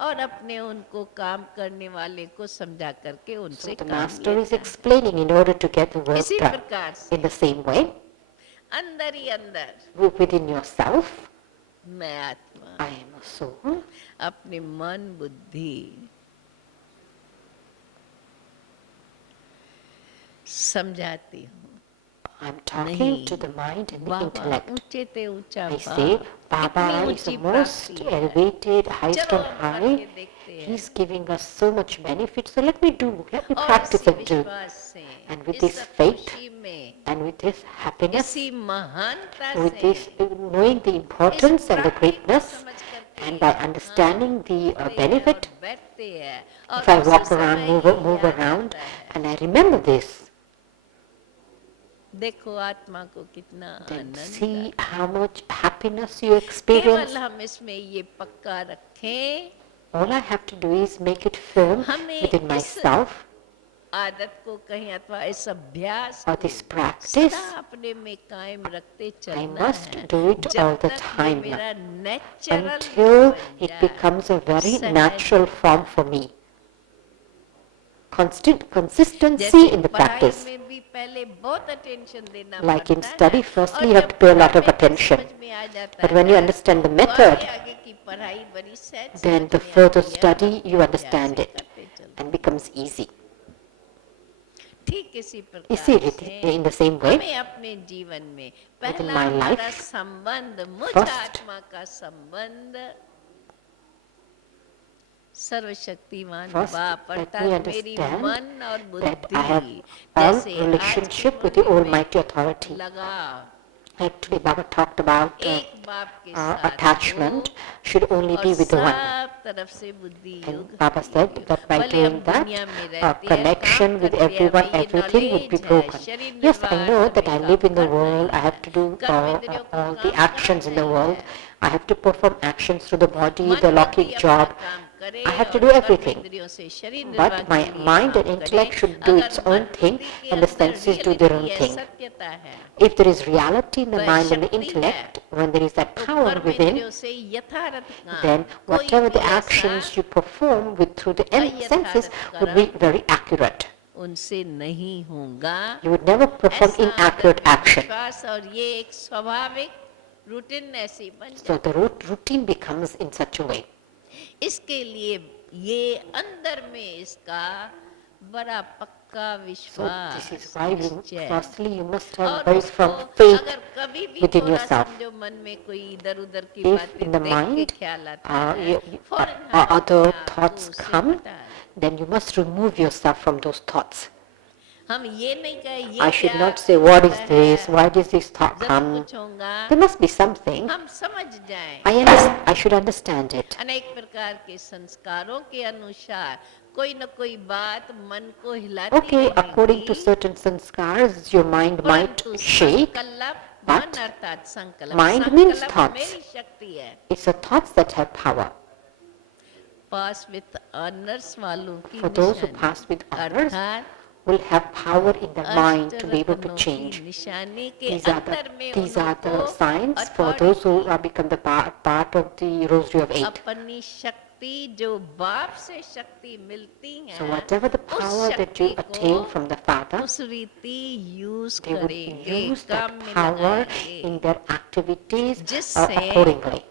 और अपने उनको काम करने वाले को समझा करके उनसे So the काम master is लेता है। explaining in order to get the work इसी done. प्रकार से In the same way, अंदर ही अंदर within yourself, मैं आत्मा I am a soul. अपने मन बुद्धि समझाती हूँ। I'm talking नहीं, to the mind and the Baba intellect. ऊंचे ते ऊंचा I say, Baba कितनी is the ऊंची most प्राप्ति है। elevated, highest चलो on हम high. करके देखते हैं। He's giving us so much benefit, so let me और practice इसी and do. विश्वास से, And with इस this faith, खुशी में, and with this happiness, इसी महानता with से, this knowing the importance and the greatness, and by understanding the benefit, if I walk around, move around, and I remember this, देखो आत्मा को कितना then आनंद see आता है। how much happiness you experience. केवल हम इसमें ये पक्का रखें, All I have to do is make it firm हमें within इस myself, आदत को कहीं अथवा इस अभ्यास or को this practice. सदा अपने में कायम रखते I चलना must है, do it all जब the तक ये time मेरा natural until it becomes a very natural form for me. Consistency in the practice. में भी पहले बहुत attention देना Like in पड़ता है, study, और firstly you have जब to pay a lot of हमें attention. समझ में आ जाता But when है, you understand the तो method, आगे की पढ़ाई बड़ी सहज then the समझ में further आती है, study और you हम understand अभ्यास it करते चलते and becomes easy. हैं। ठीक इसी प्रकार Easy से in the same way, हमें अपने जीवन में पहला my हमारा life, संबंध, मुझ first, आत्मा का संबंध सर्वशक्तिमान First, बाप let me अर्थात मेरी understand मन और that I have बुद्धि all जैसे relationship with the Almighty Authority. लगा Actually, Baba talked about एक बाप के साथ attachment should only और be with the one. सब तरफ से बुद्धि And योग Baba said that by भले हम doing that, दुनिया में रहते हैं, connection काम with करते हैं, everyone, हमें ये everything would be knowledge है, broken. शरीर Yes, I निर्वाह know that I सभी live in the काम world, करना I have to do कर्म इंद्रियों को all the काम actions in the करना world. है। I have to perform actions through the body, मन the बुद्धि locking अपना job. काम करे I have to और do कर्म everything. इंद्रियों से शरीर निर्वाह But के my लिए mind and काम intellect करे। should do अगर its मन own thing बुद्धि के and the अंदर senses do their own reality है, thing. सत्यता है, If there is reality in the वह mind and the शक्ति intellect, when there is that तो power कर्म within, इंद्रियों से यथार्थ काम then कोई whatever भी the ऐसा actions you perform with through the senses अयथार्थ would be कर्म very accurate. उनसे नहीं होगा। You would never perform ऐसा inaccurate अगर action. विश्वास और ये एक स्वाभाविक रूटीन ऐसी बन So जाती the routine becomes in such a way. इसके लिए ये अंदर में इसका बड़ा पक्का So विश्वास this is why निश्चय। firstly you must have और very उसको firm faith अगर कभी भी within थोड़ा yourself. समझो मन में कोई इधर उधर की If बातें in the देख के mind ख्याल आता है फौरन other हमें आप thoughts उससे come, हटा दें। then you must remove yourself from those thoughts. हम ये नहीं कहे ये I should क्या not say, what is होता this? है, Why does this thought जरूर come? कुछ होगा, There must be something. हम समझ जाएं। I should understand it. अनेक प्रकार के संस्कारों के अनुसार कोई न कोई बात मन को हिलाती Okay, according to रहेगी, certain sanskars, your mind might परंतु shake. संकल्प but मन अर्थात संकल्प mind means संकल्प thoughts. मेरी शक्ति है। It's the thoughts that have power. Pass with honours वालों की For those who निशानी pass with honors, अर्थात will have power in the mind to be able to अष्टरत्नों change. की निशानी के These are अंदर में the उनको signs for those who authority, have become the part of the rosary of 8. अपनी शक्ति जो बाप से शक्ति मिलती है, So whatever the उस power that you शक्ति attain को from the Father, उस रीति यूज they would करेंगे, use काम that में power लगाएंगे, in their activities जिससे accordingly.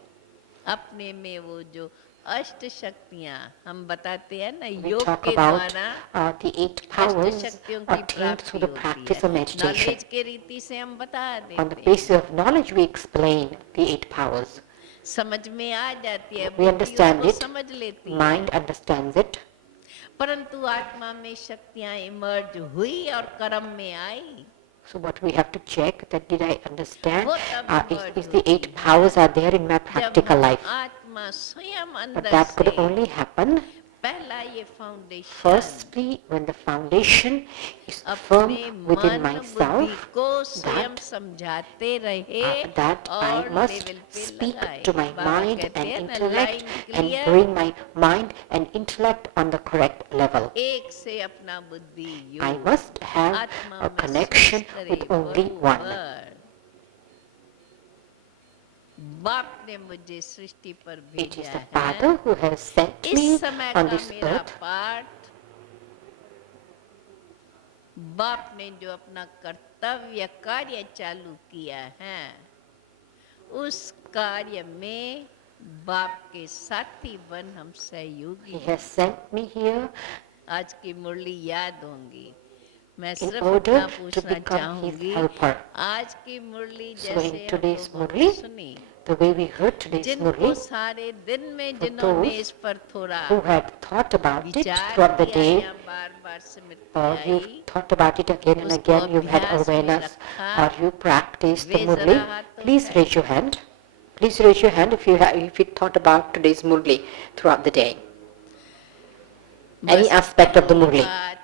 अपने में वो जो अष्ट शक्तियाँ हम बताते हैं ना, We योग talk के about द्वारा the 8 अष्ट powers शक्तियों की attained प्राप्ति through the होती practice है। of meditation. नॉलेज के रीति से हम बता On the देते हैं, basis of knowledge, we explain the 8 powers. समझ में आ जाती है, We बुद्धि understand उसको it. समझ लेती है, Mind understands it. परंतु आत्मा में शक्तियाँ इमर्ज हुई और कर्म में आई। So what we have to check, that did I understand, वो तब is the 8 powers are there in my जब practical हम life. आत्मा स्वयं But अंदर that could से only happen पहला ये foundation firstly when the foundation is firm अपने within मन बुद्धि myself, को स्वयं that समझाते रहे that I और must लेवल पे speak लगाए। to my बाबा mind कहते and हैं ना, intellect line and clear, bring my mind and intellect on the correct level. एक से अपना बुद्धि I योग must have आत्मा a में connection स्पर्श with करे only one. बरोबर। बाप ने मुझे सृष्टि पर It is भेजा the है। Father who has sent me इस समय on का this मेरा earth. पाठ, बाप ने जो अपना कर्तव्य कार्य चालू किया है, उस कार्य में बाप के साथी बन हम सहयोगी He has sent me here आज की मुरली याद होंगी। मैं in सिर्फ order इतना to पूछना become his चाहूंगी, helper. आज की मुरली So जैसे in today's हम लोगों ने Murli, सुनी, the way we heard today's जिनको Murli, सारे दिन में for जिन्होंने those इस पर थोड़ा who had thought about it विचार throughout the किया day, या बार-बार स्मृति or I, you've thought about it again and उसको again, you've had अभ्यास में awareness, रखा, or you practiced the way Murli, जरा हाथ please उठाएं। raise your hand. Please raise your hand if you thought about today's Murli throughout the day. Any बस aspect of the पहली Murli. बात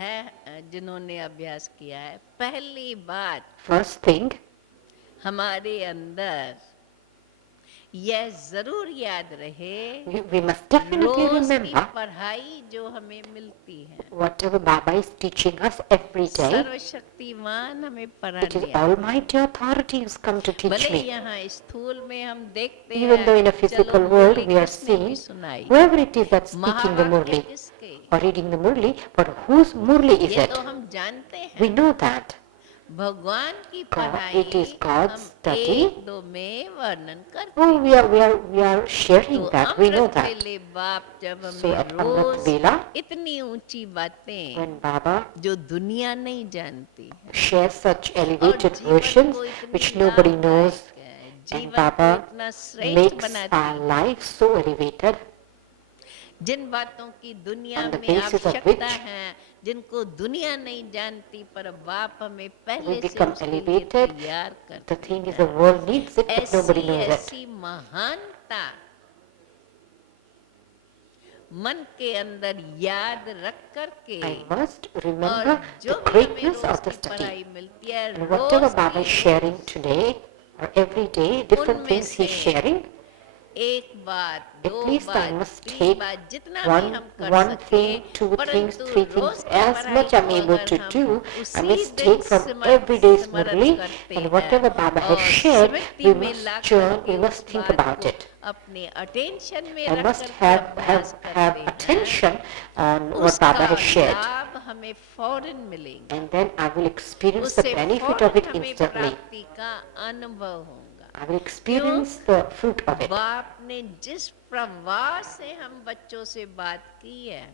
है जिन्होंने अभ्यास किया है, पहली बात First thing, हमारे अंदर यह जरूर याद रहे, we must definitely रोज की remember पढ़ाई जो हमें मिलती है, whatever Baba is teaching us every day. सर्वशक्तिमान हमें It is पढ़ाने Almighty Authority who's come to teach भले me. यहाँ स्थूल में हम देखते Even though in a हैं, physical चलो world मुरली we are किसने भी seeing सुनाई, whoever it is that's speaking the महावाक्य Murli किसके, or reading the Murli, but whose Murli is ये it? तो हम जानते हैं। We know that. भगवान की God, पढ़ाई it is God's हम study. एक दो में वर्णन करते Oh, हैं। we are sharing तो that. We know Amrit that. वेले बाप जब So हमें at Amrit रोज Vela, इतनी ऊंची बातें when Baba जो दुनिया नहीं जानती shares such और elevated जीवन versions को इतनी which nobody knows, लाभदायक है, and जीवन को Baba इतना श्रेष्ठ makes बनाती our life so elevated, जिन बातों की दुनिया on the में basis of आवश्यकता which है, जिनको दुनिया नहीं जानती, पर बाप हमें we पहले से become उसके लिए elevated. तैयार The करते thing is, हैं। the world needs it, but nobody knows it. ऐसी महानता मन के अंदर याद रख करके, I must और remember जो the भी हमें greatness रोज of the की study. पढ़ाई मिलती है, And whatever रोज Baba की is sharing rose, today, or every day, different उनमें things he's से sharing, एक बात, at दो least I बात, must तीन take बात, जितना भी हम कर one सके, thing, two things, परंतु three रोज things, की as पढ़ाई much I'm को able अगर to हम do. I उसी must दिन take from everyday's स्मरण Murli, करते and हैं whatever Baba has और shared, स्मृति we में must ला churn, करके we उस must think बात about को it. अपने अटेंशन में I रख must करके have अभ्यास करते हैं, attention on what उसका Baba has shared, लाभ हमें फौरन मिलेगा, and then I will experience the उससे benefit of फौरन it हमें instantly. प्राप्ति का अनुभव होगा। I will experience the fruit of it. बाप ने जिस प्रवाह से हम बच्चों से बात की है,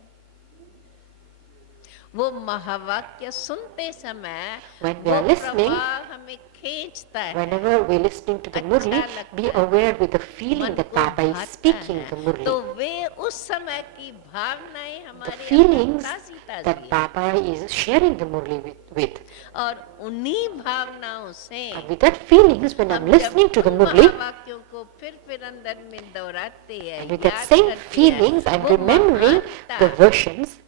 वो महावाक्य सुनते समय When we वो are listening, प्रवाह हमें खींचता है, whenever we're listening to the अच्छा Murli, लगता be है, aware with the feeling मन that को Baba is भाता speaking है, the Murli. तो वे उस समय की भावनाएं The हमारे अंदर feelings ताजी that ताजी है, Baba is sharing the Murli with. और उन्हीं भावनाओं से And with that feelings, when I'm हम listening to जब the उन Murli, महावाक्यों को फिर अंदर में दोहराते हैं, and with that याद same करते हैं, feelings, I'm वो remembering महानता the versions,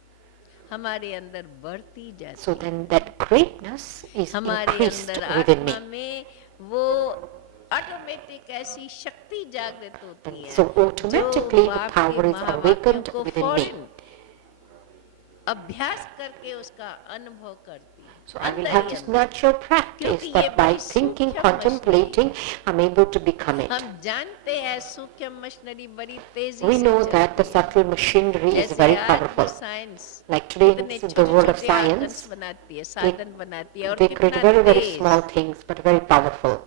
हमारे अंदर बढ़ती जाती so है, then that greatness is हमारे increased अंदर within me. आत्मा में वो ऑटोमेटिक ऐसी शक्ति जागृत होती And है, so automatically जो the बाप power के is महावाक्यों awakened को within me. फौरन अभ्यास करके उसका अनुभव करती है। So I will अंदर have ही this अंदर। natural practice क्योंकि ये that by बड़ी thinking, सूक्ष्म contemplating, I'm able to become it. हम जानते हैं सूक्ष्म मशीनरी बड़ी तेजी We से know चलती that the है। subtle machinery is जैसे very आज powerful. भी साइंस Like today इतने in the world of छोटे-छोटे आइकन्स science, बनाती है, साधन बनाती है, और they create कितना very, very Tej, small things, but very powerful.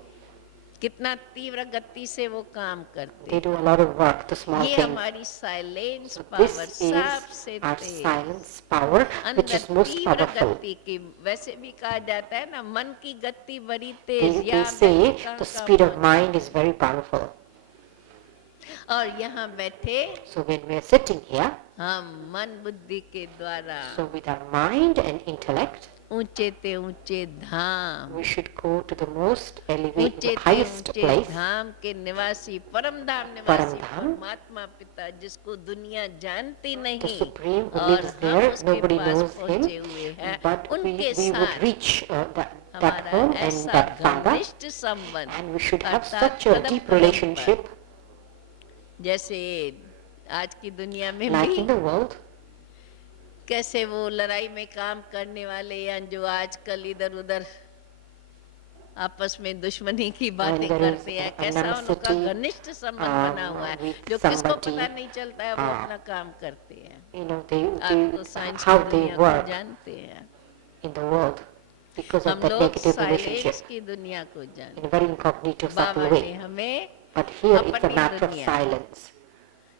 कितना तीव्र गति से वो काम करते They हैं। do a lot of work, the small ये things. हमारी silence So power this is सबसे our Tej, silence power, which अंदर is most तीव्र powerful. गति की, वैसे भी कहा जाता है ना, मन की गति बड़ी They, तेज, they या say व्यक्ति कहाँ the कहाँ speed of पहुंच mind is very powerful. और यहाँ बैठे So when we are sitting here, हम मन बुद्धि के द्वारा so with our mind and intellect, ऊंचे ते ऊंचे धाम, we should go to the most elevated, ऊंचे the ते highest ऊंचे place, धाम के निवासी, परम धाम निवासी परमधाम, परमात्मा पिता, जिसको दुनिया जानती the नहीं Supreme who और lives हम there. उसके Nobody पास knows पहुंचे him, हुए हैं, but उनके we would साथ reach that हमारा home and ऐसा that Father, घनिष्ठ संबंध, and we should have अर्थात such a कदम deep कदम पर, relationship, जैसे आज की दुनिया में like भी in the world. कैसे वो लड़ाई में काम करने वाले, या जो आजकल इधर उधर आपस में दुश्मनी की बातें there is करते हैं, कैसा उनका animosity, घनिष्ठ संबंध बना हुआ है, with जो किसको somebody, पता नहीं चलता है, वो अपना काम करते हैं। You know, आप तो साइंस how की they दुनिया को work जानते हैं, in the world because of हम that लोग negative relationship साइलेंस की दुनिया को जानते in a very incognito, हैं। बाबा subtle ने way. हमें But here it's a अपनी matter of दुनिया, silence,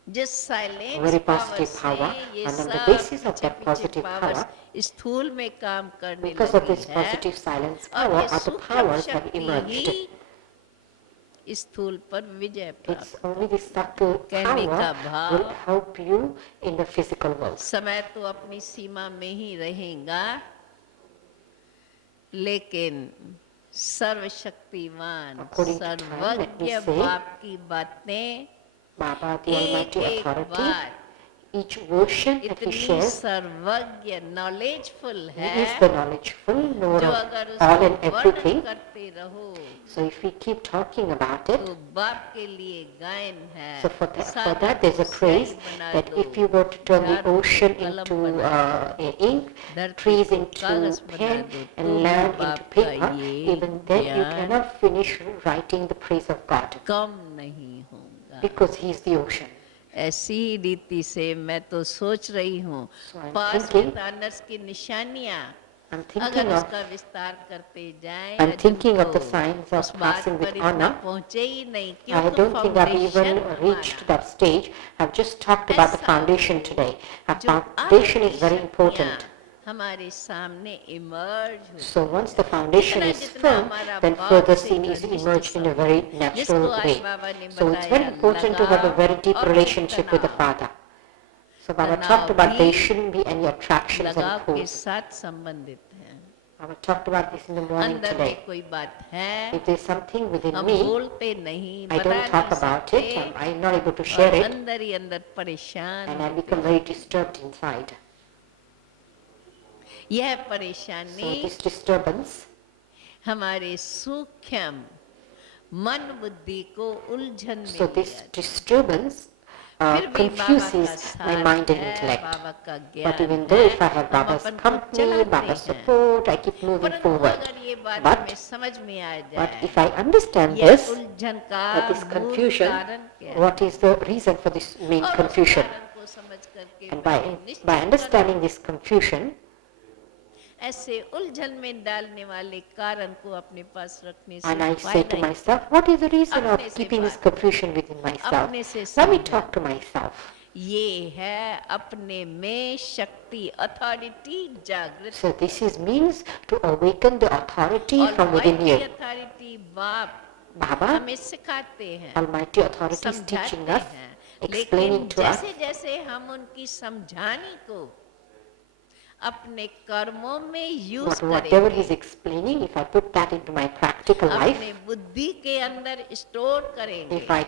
जिस साइलेंस very पावर positive से power, ये and on the सब basis of पीछे that पीछे positive पावर्स power, स्थूल में काम करने because of लगी this है, positive silence और power, ये other सूक्ष्म powers have शक्ति emerged. ही स्थूल पर विजय It's प्राप्त। only this subtle कहने का power भाव, will help you in the physical world. समय तो अपनी सीमा में ही रहेगा, लेकिन सर्वशक्तिमान According to time, let me सर्वज्ञ say, बाप की बातें Baba, the एक Almighty एक Authority, बात each version that he इतनी shares, सर्वज्ञ नॉलेजफुल he है, is the knowledgeful, knower जो of अगर all उसको and वर्णन everything. करते रहो So if we keep talking about it, तो बाप के लिए गायन है। so for that Sagar there's को a praise स्याही बना that दो, if you were to turn the झाड़ को ocean कलम into बना ink, धरती trees को into कागज बना pen, दो, तो and भी land into बाप का paper, ये even then you ज्ञान cannot finish writing the praise of God कम नहीं होगा। because He is the ocean. ऐसी ही रीति से मैं तो सोच रही हूँ, So I'm pass thinking- with honours की निशानियाँ I'm अगर thinking of उसका विस्तार करते जाएं, I'm या thinking of the जिनको signs of उस बात passing पर with इतना honor. पहुँचे ही नहीं, I क्योंकि don't think I've foundation even reached हमारा, that stage. I've just talked about the ऐसा foundation today. Our जो foundation is आपकी very शक्तियाँ important. हमारे सामने इमर्ज हो, So once the foundation जितना is जितना firm, हमारा then बाप further से scene is घनिष्ठ emerged in a संबंध, very जिसको natural आज way. बाबा ने So it's very बताया important to have a very लगाव deep और relationship with the तनाव। Father. So Baba talked about there shouldn't be any attractions and लगाव के pulls. साथ संबंधित है। Baba talked about this in the morning अंदर today. में कोई बात है, If there's something within हम me, बोलते नहीं, I बता don't talk नहीं about it, सकते, I'm not able to share और it, अंदर ही अंदर परेशान and I होते become very disturbed inside. यह So परेशानी this disturbance हमारे सूक्ष्म मन बुद्धि को उलझन में So ले this जाती है। disturbance फिर भी बाबा का confuses my साथ mind and है, intellect. बाबा का But ज्ञान even though if I है, have हम Baba's अपन को company, चलाते Baba's हैं। support, I keep moving परंतु forward. अगर ये बात But- हमें समझ में आ But जाए, if I understand यह this, उलझन का that this मूल confusion, कारण क्या है? what is the reason for this main और उस confusion? कारण को समझ करके And मैंने निश्चित by कर understanding this confusion, ऐसे उलझन में डालने वाले कारण को अपने पास रखने से and I say फायदा to he myself, what is the reason अपने of से keeping this बात confusion within myself? अपने से Let me समझा। talk to myself. ये है अपने में शक्ति, अथॉरिटी जागृत। So this is means to awaken the authority from within you. Authority बाप Baba, हमें सिखाते हैं, Almighty Authority is समझाते teaching us, हैं, explaining लेकिन to us. जैसे जैसे हम उनकी समझाने को अपने कर्मों में यूज Whatever करेंगे, he's explaining, if I put that into my practical life, अपने बुद्धि के अंदर स्टोर करेंगे, if I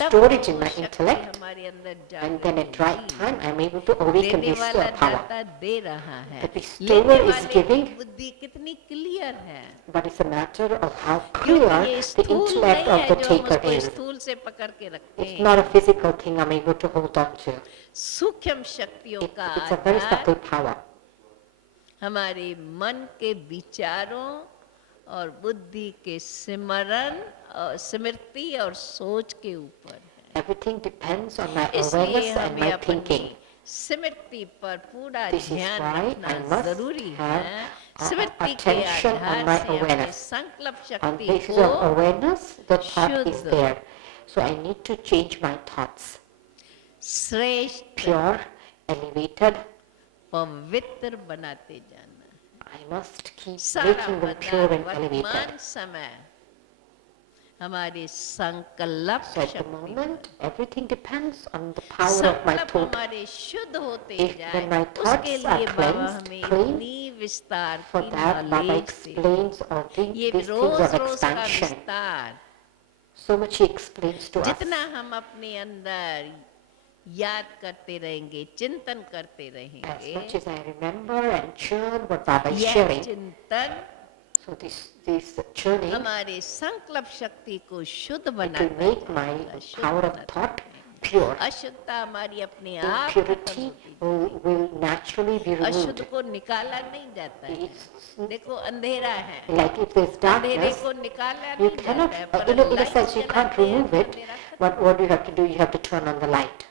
तब store it in वो my शक्ति intellect, हमारे अंदर and then at जागृत right होगी। time I'm able to awaken देने this वाला power. दाता दे रहा है, The bestower लेने is वाले giving, की बुद्धि कितनी क्लियर है, but it's a matter of how क्योंकि clear ये the स्थूल intellect नहीं of है the जो हम taker उसको is. स्थूल से पकड़ के रखते It's हैं। not a physical thing I'm able to hold on to. सूक्ष्म शक्तियों का It's a very Aadhaar subtle power. हमारे मन के विचारों और बुद्धि के सिमरन और स्मृति और सोच के ऊपर है। Everything depends on my इसलिए awareness and हमें my अपनी thinking. स्मृति पर पूरा This is ध्यान why I रखना must जरूरी have है। स्मृति के attention on आधार my से अपने awareness. संकल्प On शक्ति basis of को awareness, the thought is शुद्ध, there. So I need to change my thoughts. श्रेष्ठ, Pure, elevated. पवित्र बनाते जाना। I must keep सारा making them pure and elevated. वर्तमान समय हमारे संकल्प So at the शक्ति moment, everything depends on the power of my संकल्प thought. हमारे शुद्ध होते If जाए, when my उसके thoughts are लिए बाबा cleansed, हमें clean, इतनी विस्तार For की that, Baba नॉलेज से explains all ये these things रोज of रोज का expansion. विस्तार So much he explains to us. जितना हम अपने अंदर याद करते रहेंगे, चिंतन करते As रहेंगे, much as I remember and churn what Baba is यह sharing. चिंतन So this churning, हमारे संकल्प शक्ति को शुद्ध it will बनाता make my जाएगा, शुद्ध power of बनाता thought जाएगा। pure. अशुद्धता हमारी अपने आप खत्म Impurity होती will naturally be है। अशुद्ध removed. को निकाला नहीं जाता है। It's देखो अंधेरा है, like if there's अंधेरे darkness, को निकाला you नहीं cannot, जाता है, पर in a light sense, you can't जलाते हैं remove तो it. अंधेरा खत्म। But what do you have to do? You have to turn on the light.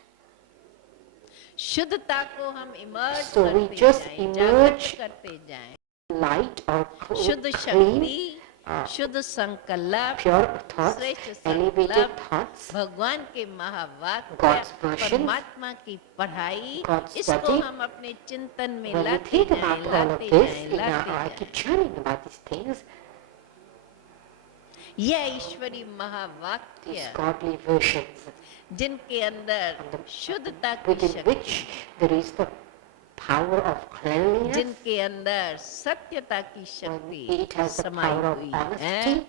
शुद्धता को हम इमर्ज So we करते just जाएं, emerge जागृत करते जाएं। Light or शुद्ध clean, शक्ति, शुद्ध संकल्प, pure thoughts, श्रेष्ठ elevated संकल्प, thoughts, भगवान के महावाक्य, God's versions, परमात्मा की पढ़ाई, God's इसको study. हम अपने चिंतन में When we लाते think जाएं, about all of latte this, जाएं, in लाते I जाएं। keep churning about these things, यह ईश्वरी महावाक्य these godly versions, जिनके अंदर शुद्धता की within शक्ति, which there is the power of cleanliness, जिनके अंदर सत्यता की when शक्ति it has the समाई power of हुई है, honesty.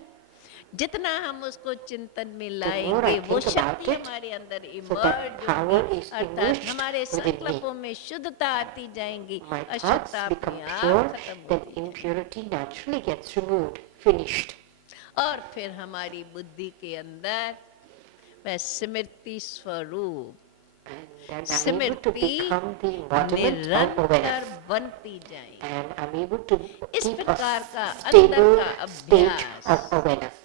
जितना हम उसको चिंतन में more लाएंगे I वो think about शक्ति it, हमारे अंदर so that इमर्ज power होगी, is अर्थात immersed हमारे within me. संकल्पों में शुद्धता आती जाएंगी, My thoughts अशुद्धता become अपने pure, आप खत्म then होगी impurity naturally gets removed, finished. और फिर हमारी बुद्धि के अंदर वह स्मृति स्वरूप And then I'm able to Smriti become the embodiment of निरंतर awareness. बनती जाए। And I'm able to इस keep a प्रकार का stable अंदर का state अभ्यास, of awareness.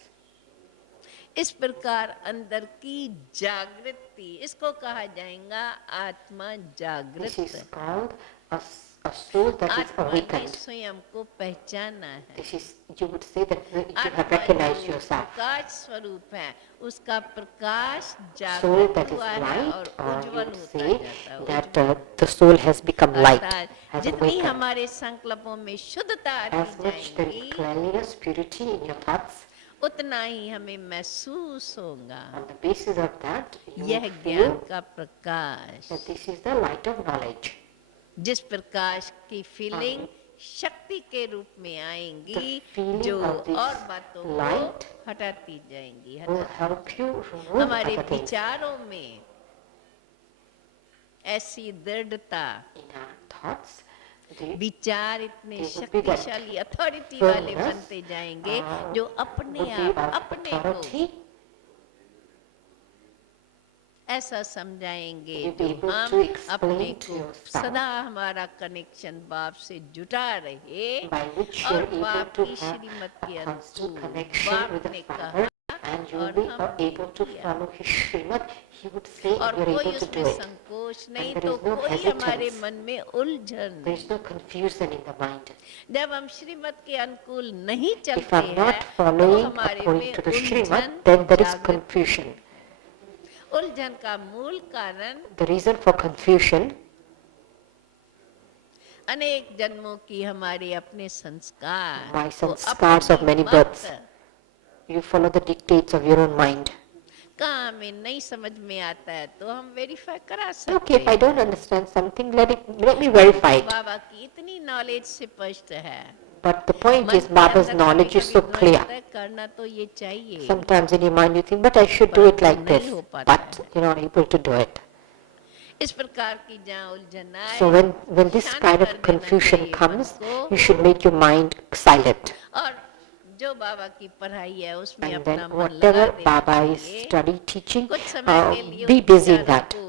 इस प्रकार अंदर की जागृति, इसको कहा जाएगा आत्मा This जागृत। is called a soul that is आत्मा ने awakened. स्वयं को पहचाना है। This is, you would say that you have आत्मा recognized जो yourself. प्रकाश स्वरूप है, उसका प्रकाश Soul जागृत that is हुआ है light, और or you उज्जवल would होता say जाता है। that the soul has become light, अर्थात has जितनी awakened. हमारे संकल्पों में शुद्धता As आती much there is जाएगी, cleanliness, purity in your thoughts, उतना ही हमें महसूस होगा On the basis of that, you यह will ज्ञान feel का प्रकाश, that this is the light of knowledge. जिस प्रकाश की फीलिंग शक्ति के रूप में आएंगी, The feeling जो of this और बातों light को हटाती जाएंगी, will help you remove हमारे other things. विचारों में ऐसी दृढ़ता, In our thoughts, the विचार इतने they would be that शक्तिशाली अथॉरिटी वाले firmness, बनते जाएंगे जो अपने would be आप of अपने को authority. ऐसा समझाएंगे You'll जो be able हम to explain अपने to को yourself. सदा हमारा कनेक्शन बाप से जुटा रहे By which और you're able बाप to की have श्रीमत a के constant अनुकूल connection बाप with the ने Father, कहा and you'll और be हमने able to किया। follow His Srimad. He would say, और you're कोई able to उसमें do it. संकोच नहीं, there तो is no कोई हमारे hesitance. मन में उलझन There is no confusion in the mind. जब हम श्रीमत के अनुकूल नहीं If चलते I'm not हैं तो following हमारे according में to the Srimad, उलझन then there is जागृत। confusion. उलझन का मूल कारण The reason for confusion, अनेक जन्मों की हमारे अपने संस्कार, My वो sanskars of अपनी many मत births. you follow the dictates of your own mind. कहाँ हमें नहीं समझ में आता है तो हम वेरीफाई करा सकते Okay, if I don't understand something, let me verify it. बाबा की इतनी नॉलेज स्पष्ट है, But the point मन is, के Baba's अंदर knowledge is so कभी-कभी ध्वनि clear. आता है, करना तो ये चाहिए, Sometimes in your mind you think, but I should do it परंतु like this. नहीं हो पाता But you're not able to do it. इस प्रकार की जहाँ उलझन आए, So when this शांत kind कर of देना confusion चाहिए comes, मन को। you should make your mind silent. और जो बाबा की पढ़ाई है उसमें And अपना then मन लगा whatever देना Baba is चाहिए, study teaching, कुछ समय के लिए be उन busy in विचारों that. को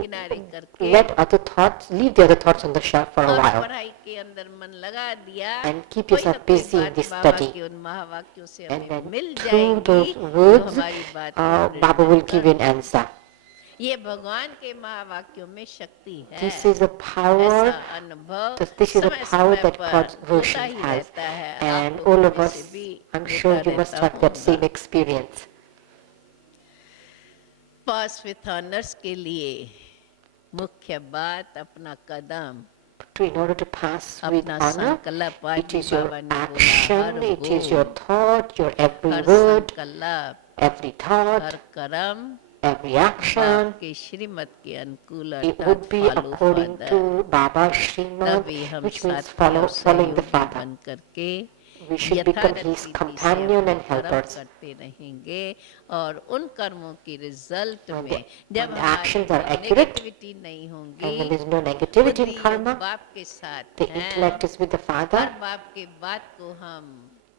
किनारे करके Let other thoughts, leave the other thoughts on the shelf for a और while. पढ़ाई के अंदर मन लगा दिया, And keep कोई yourself ना कोई busy in बात this बाबा study. के उन महावाक्यों से And हमें then मिल through जाएगी those तो words, हमारी बात को Baba will दृढ़ give you an कर- answer. ये भगवान के महावाक्यों में शक्ति है, This is a power, ऐसा अनुभव this is a समय power समय that पर God's होता version ही has. रहता है, And आप all लोगों of में us, से भी I'm sure होता you must रहता have that होगा। same experience. Pass with honours के लिए मुख्य बात अपना कदम, In order to pass with अपना honor, संकल्प, आज it भी is your बाबा ने बोला, action, her it is your बोल, thought, your every her word, संकल्प, every thought, हर कर्म every action. बाप के श्रीमत के अनुकूल It अर्थात would be follow according father, to Baba's Srimad, तभी हम which means साथी और following the सहयोगी Father. बन करके We should become यथार्थ His रीति से companion अपने and कर्म helpers. करते रहेंगे और उन कर्मों की रिजल्ट When में the जब when the actions are हमारी accurate, नेगेटिविटी नहीं and होंगी, when there is no negativity in बुद्धि karma, बाप के साथ the है, intellect is with the her Father. बाप के बात को हम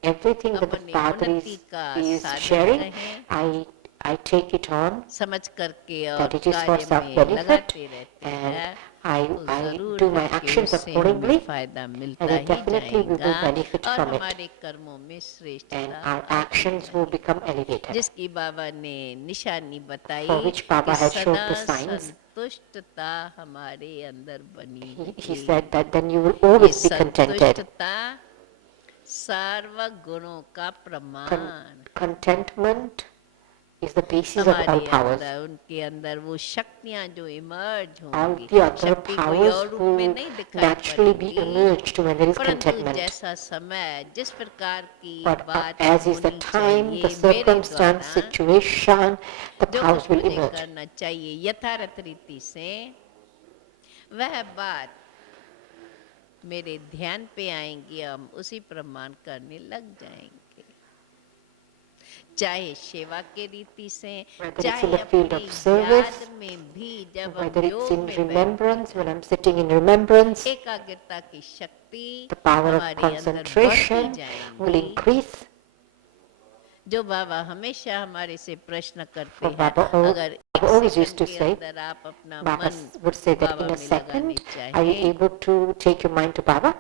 Everything that the अपने Father उन्नति का is साधन sharing, कहें, I take it on समझ करके और that it is for कार्य में self-benefit, लगाते रहते and हैं, I तो जरूर do my है कि actions उससे accordingly, हमें फायदा मिलता and then he definitely we will जाएगा benefit और from it, हमारे कर्मों में and श्रेष्ठता our actions will become elevated. जिसकी बाबा ने निशानी बताई For which Baba कि has shown सदा the signs. संतुष्टता हमारे अंदर बनी He रहे। said that then you will ये always be contented. संतुष्टता सर्व गुणों का प्रमाण, Contentment is the basis of all हमारे powers. अंदर उनके अंदर वो शक्तियां जो इमर्ज All होंगी, the other शक्ति कोई powers और रूप will में नहीं दिखाई naturally be पड़ेगी, emerged when there is परंतु contentment. जैसा समय जिस प्रकार की But बात as is the होनी time, the चाहिए मेरे circumstance, द्वारा situation, the जो powers कुछ will मुझे emerge. करना चाहिए यथार्थ रीति से, वह बात मेरे ध्यान पे आएंगी, हम उसी प्रमाण करने लग जाएंगे, चाहे सेवा के रीति से, Whether it's in चाहे the field अपनी of service, याद में भी जब हम whether it's योग in में बैठते remembrance, when I'm sitting in remembrance, एकाग्रता की शक्ति the power of हमारे अंदर बढ़ती concentration will जाएंगी। increase. जो बाबा हमेशा हमारे से प्रश्न करते For हैं, Baba अगर एक always used सेकंड to के say, अंदर आप अपना Baba मन would say that Baba in a में लगाने second, are you चाहें, able to take your mind to Baba?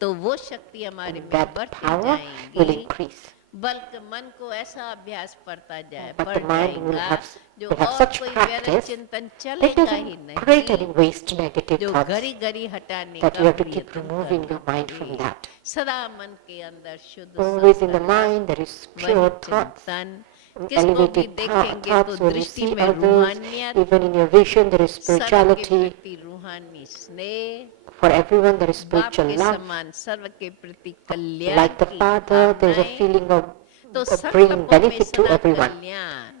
तो वो शक्ति हमारे And में that बढ़ती power will जाएंगी, increase. बल्कि मन को ऐसा अभ्यास पड़ता जाए, But the बढ़ mind will जाएगा, जो will have और such कोई व्यर्थ practice चिंतन that चलेगा ही doesn't create any नहीं, waste negative जो thoughts, घड़ी घड़ी हटाने that का you have to keep प्रयत्न removing your करना mind from पड़े। that. सदा मन के अंदर शुद्ध Always in the संकल्प, mind there is वही pure thoughts, चिंतन, किसको भी elevated देखेंगे तो thoughts. When you दृष्टि see में others, रूहानियत, even in your vision there is सर्व के spirituality. प्रति रूहानी स्नेह, For everyone there is बाप spiritual के love. समान सर्व के प्रति कल्याण Like the की Father, there is a भावनाएं, feeling of तो सब bringing तपों में benefit to सदा everyone. Kalyan,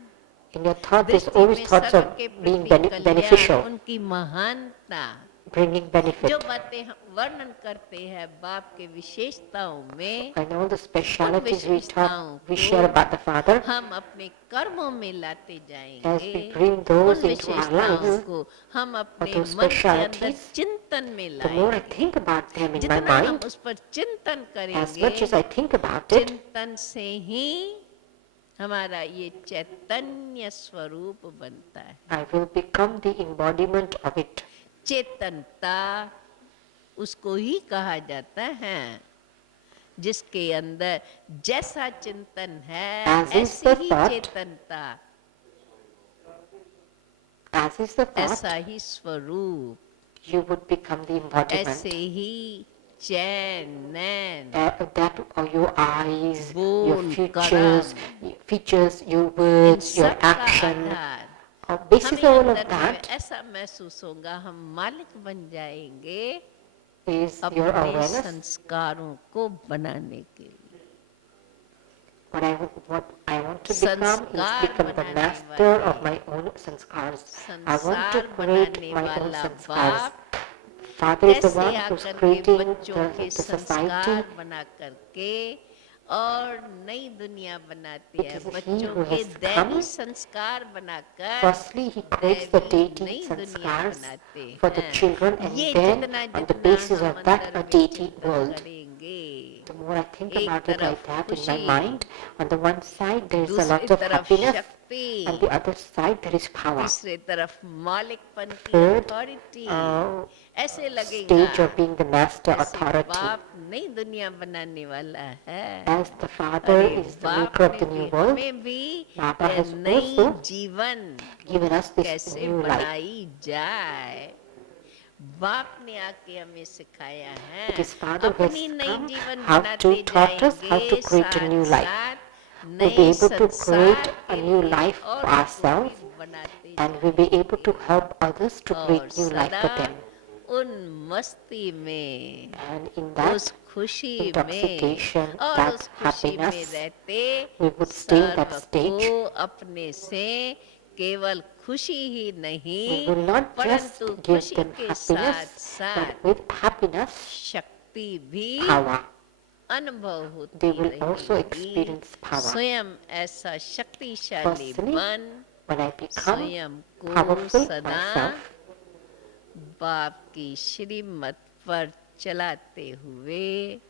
In your thought, there's दृष्टि always में thoughts सर्व of के being प्रति कल्याण, beneficial, उनकी महानता, bringing benefit. जो बातें हम वर्णन करते हैं बाप के विशेषताओं में, And all the उन specialities we विशेषताओं talk, we share को about the Father. हम अपने कर्मों में लाते As जाएंगे, we bring उन those into our विशेषताओं lives, को हम अपने those मन के अंदर specialities, चिंतन में the more I लाएंगे। think about them in my जितना हम mind, उस पर चिंतन as करेंगे, much as I think about it, चिंतन से ही हमारा ये चैतन्य स्वरूप बनता है। I will become the embodiment of it. चेतनता उसको ही कहा जाता है जिसके अंदर जैसा चिंतन है As is ऐसी the he thought, चेतनता, as is the ऐसा thought, ही स्वरूप, you would become the ऐसे embodiment. He chain Nain, That are your eyes, your बोल, features, your in words, your सब का action. आधार Basis हमें all अंदर of में that ऐसा महसूस होगा, हम मालिक बन जाएंगे is your अपने awareness. संस्कारों को बनाने के लिए। What I want to become is संस्कार become the बनाने master वाले, of my own sanskars. I want to संसार create बनाने my own वाला sanskars. बाप Father is the कैसे one who's आकर के creating बच्चों के the society. संस्कार बना करके और नई दुनिया बनाती है। It is he बच्चों who के has दैवी come. संस्कार बनाकर Firstly, he creates the दैवी deity नई दुनिया sanskars बनाते for the हैं। children, and ये then जितना on the जितना basis हम of that, अंदर a में deity चिंतन world. करेंगे, The more I think एक about it like तरफ that in my खुशी, mind, on the one side there is a दूसरी lot of तरफ happiness, शक्ति, on the other side there is power. तीसरी तरफ मालिकपन की Third, अथॉरिटी, ऐसे stage लगेगा of being the master जैसे authority. बाप नई दुनिया बनाने वाला है। As the Father अरे is the बाप maker of ने the भी new world, हमें भी Baba ये has नई also जीवन given us this कैसे new life. बनाई जाए बाप ने आके हमें सिखाया है। It is Father who अपनी has नई come जीवन how बनाते to taught us how to जाएंगे, create a new साथ life. साथ We'll नए be able to create संसार a के new लिए life और for को ourselves, भी बनाते and we'll be able to जाएंगे। help others to और create new life for सदा them. उन मस्ती में, And in that उस खुशी में intoxication, और that उस खुशी में happiness, रहते we would stay in that serve stage. को अपने से केवल खुशी ही We नहीं will not just परंतु give खुशी them के happiness, साथ but with happiness, शक्ति भी power. अनुभव They होती will also रहेगी। experience power. स्वयं ऐसा शक्तिशाली Firstly, बन when I become स्वयं को powerful सदा myself, बाप की श्रीमत पर चलाते हुए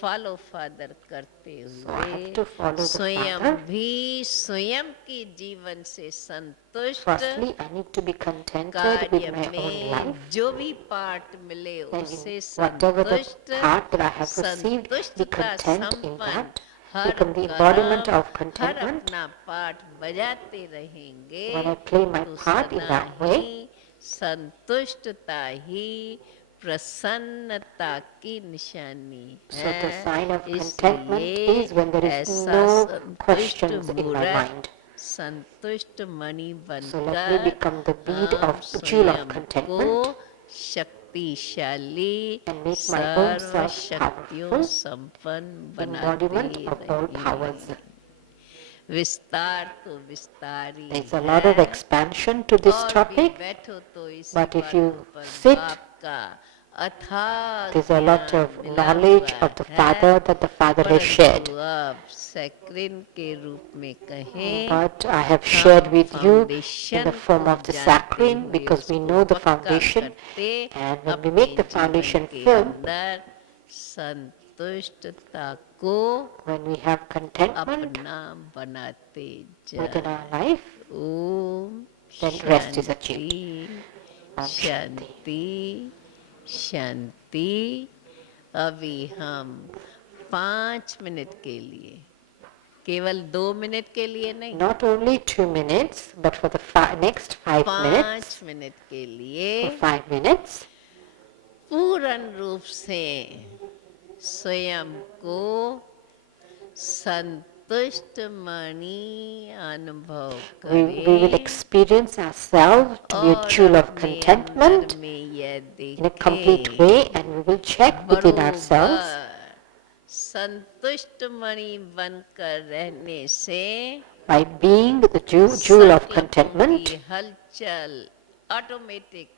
फॉलो फादर करते so I have हुए to follow the स्वयं Father. भी स्वयं के जीवन से संतुष्ट Firstly, I need to be contented कार्य with my own में life. जो भी पार्ट मिले And उससे in whatever the संतुष्ट part that I have received, be संतुष्टता content in संपन्न that. Her Become the embodiment कर्म, of हर contentment. अपना पार्ट बजाते रहेंगे When I play my तो part in सदा that way, ही संतुष्टता ही प्रसन्नता की निशानी so the है। sign of contentment इसलिए is when there is ऐसा no संतुष्ट questions in my मूरत mind. संतुष्ट मणि So let me बनकर become the bead हम of jewel of स्वयं contentment को शक्तिशाली and make my own serve self शक्तियों powerful, संपन्न embodiment बनाते of all powers. रहेंगे। विस्तार तो विस्तारी There's a lot of है expansion to this और भी topic, बैठो तो इसी but if you बातों पर sit, बाप का अथाह there's a lot ज्ञान of मिला knowledge हुआ of the है। Father that the Father has shared. परंतु अब सैक्रिन के रूप में कहें But I have shared with you in foundation the form को of the जानते saccharin हुए because we उसको know the पक्का foundation, करते and when we अपने make the जीवन foundation के firm, अंदर संतुष्टता को when we have contentment अपना बनाते within जाए। our life, Om then rest is achieved. शांति शांति। अभी हम 5 मिनट के लिए, केवल 2 मिनट के लिए नहीं, Not only 2 minutes, but for the next 5 minutes, 5 minute के लिए for 5 minutes, पूर्ण रूप से स्वयं को संतुष्ट मणि अनुभव we will करें experience ourselves to be a और jewel of अपने contentment अंदर में यह in a complete देखें way, and we will check within ourselves बरोबर संतुष्ट मणि बनकर रहने से by being the jewel of संकल्पों contentment, की हलचल ऑटोमेटिक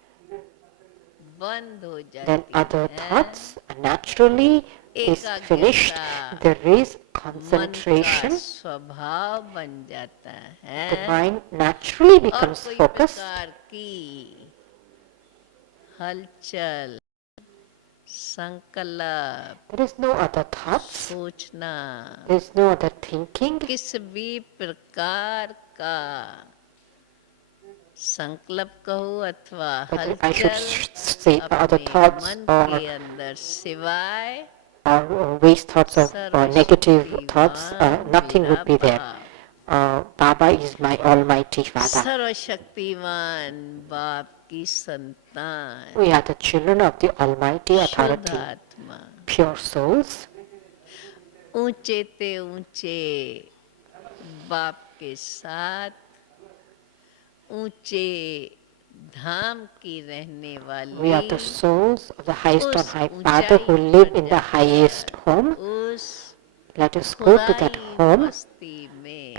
बंद हो then जाती other है। thoughts naturally is finished. एकाग्रता There is मन का concentration. स्वभाव बन जाता है The mind naturally और becomes कोई focused. प्रकार की हलचल संकल्प There is no other thoughts. सोचना There is no other thinking. किस भी प्रकार का संकल्प कहो अथवा Whether I should हलचल say other अपने thoughts मन or के अंदर सिवाय waste thoughts of negative thoughts, nothing would be there. Baba is my Almighty Father. सर्वशक्तिमान बाप की संतान We are the children of the Almighty Authority, शुद्धात्मा pure souls. ऊंचे ते ऊंचे बाप के साथ ऊंचे धाम की रहने We are the वाली souls of the highest on उस high Father who ऊंचाई live पर in the जाकर highest home. उस Let us go to that खुदाई home मस्ती में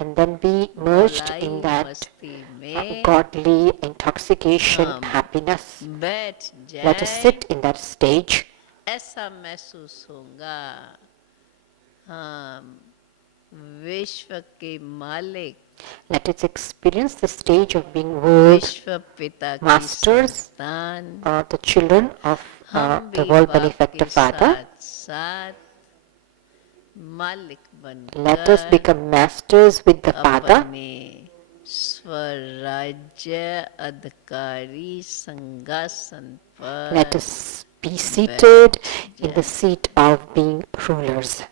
and then be merged भलाई in that मस्ती में godly intoxication, हम happiness. बैठ Let us जाए sit in that stage. ऐसा महसूस होगा हम विश्व के मालिक Let us experience the stage of being world विश्व पिता की masters, संतान the children of हम the भी world बाप benefactor के Father. साथ साथ मालिक Let us बनकर become masters with the Father. अपने स्वराज्य अधिकारी संगासन पर Let us be seated in the seat of being rulers.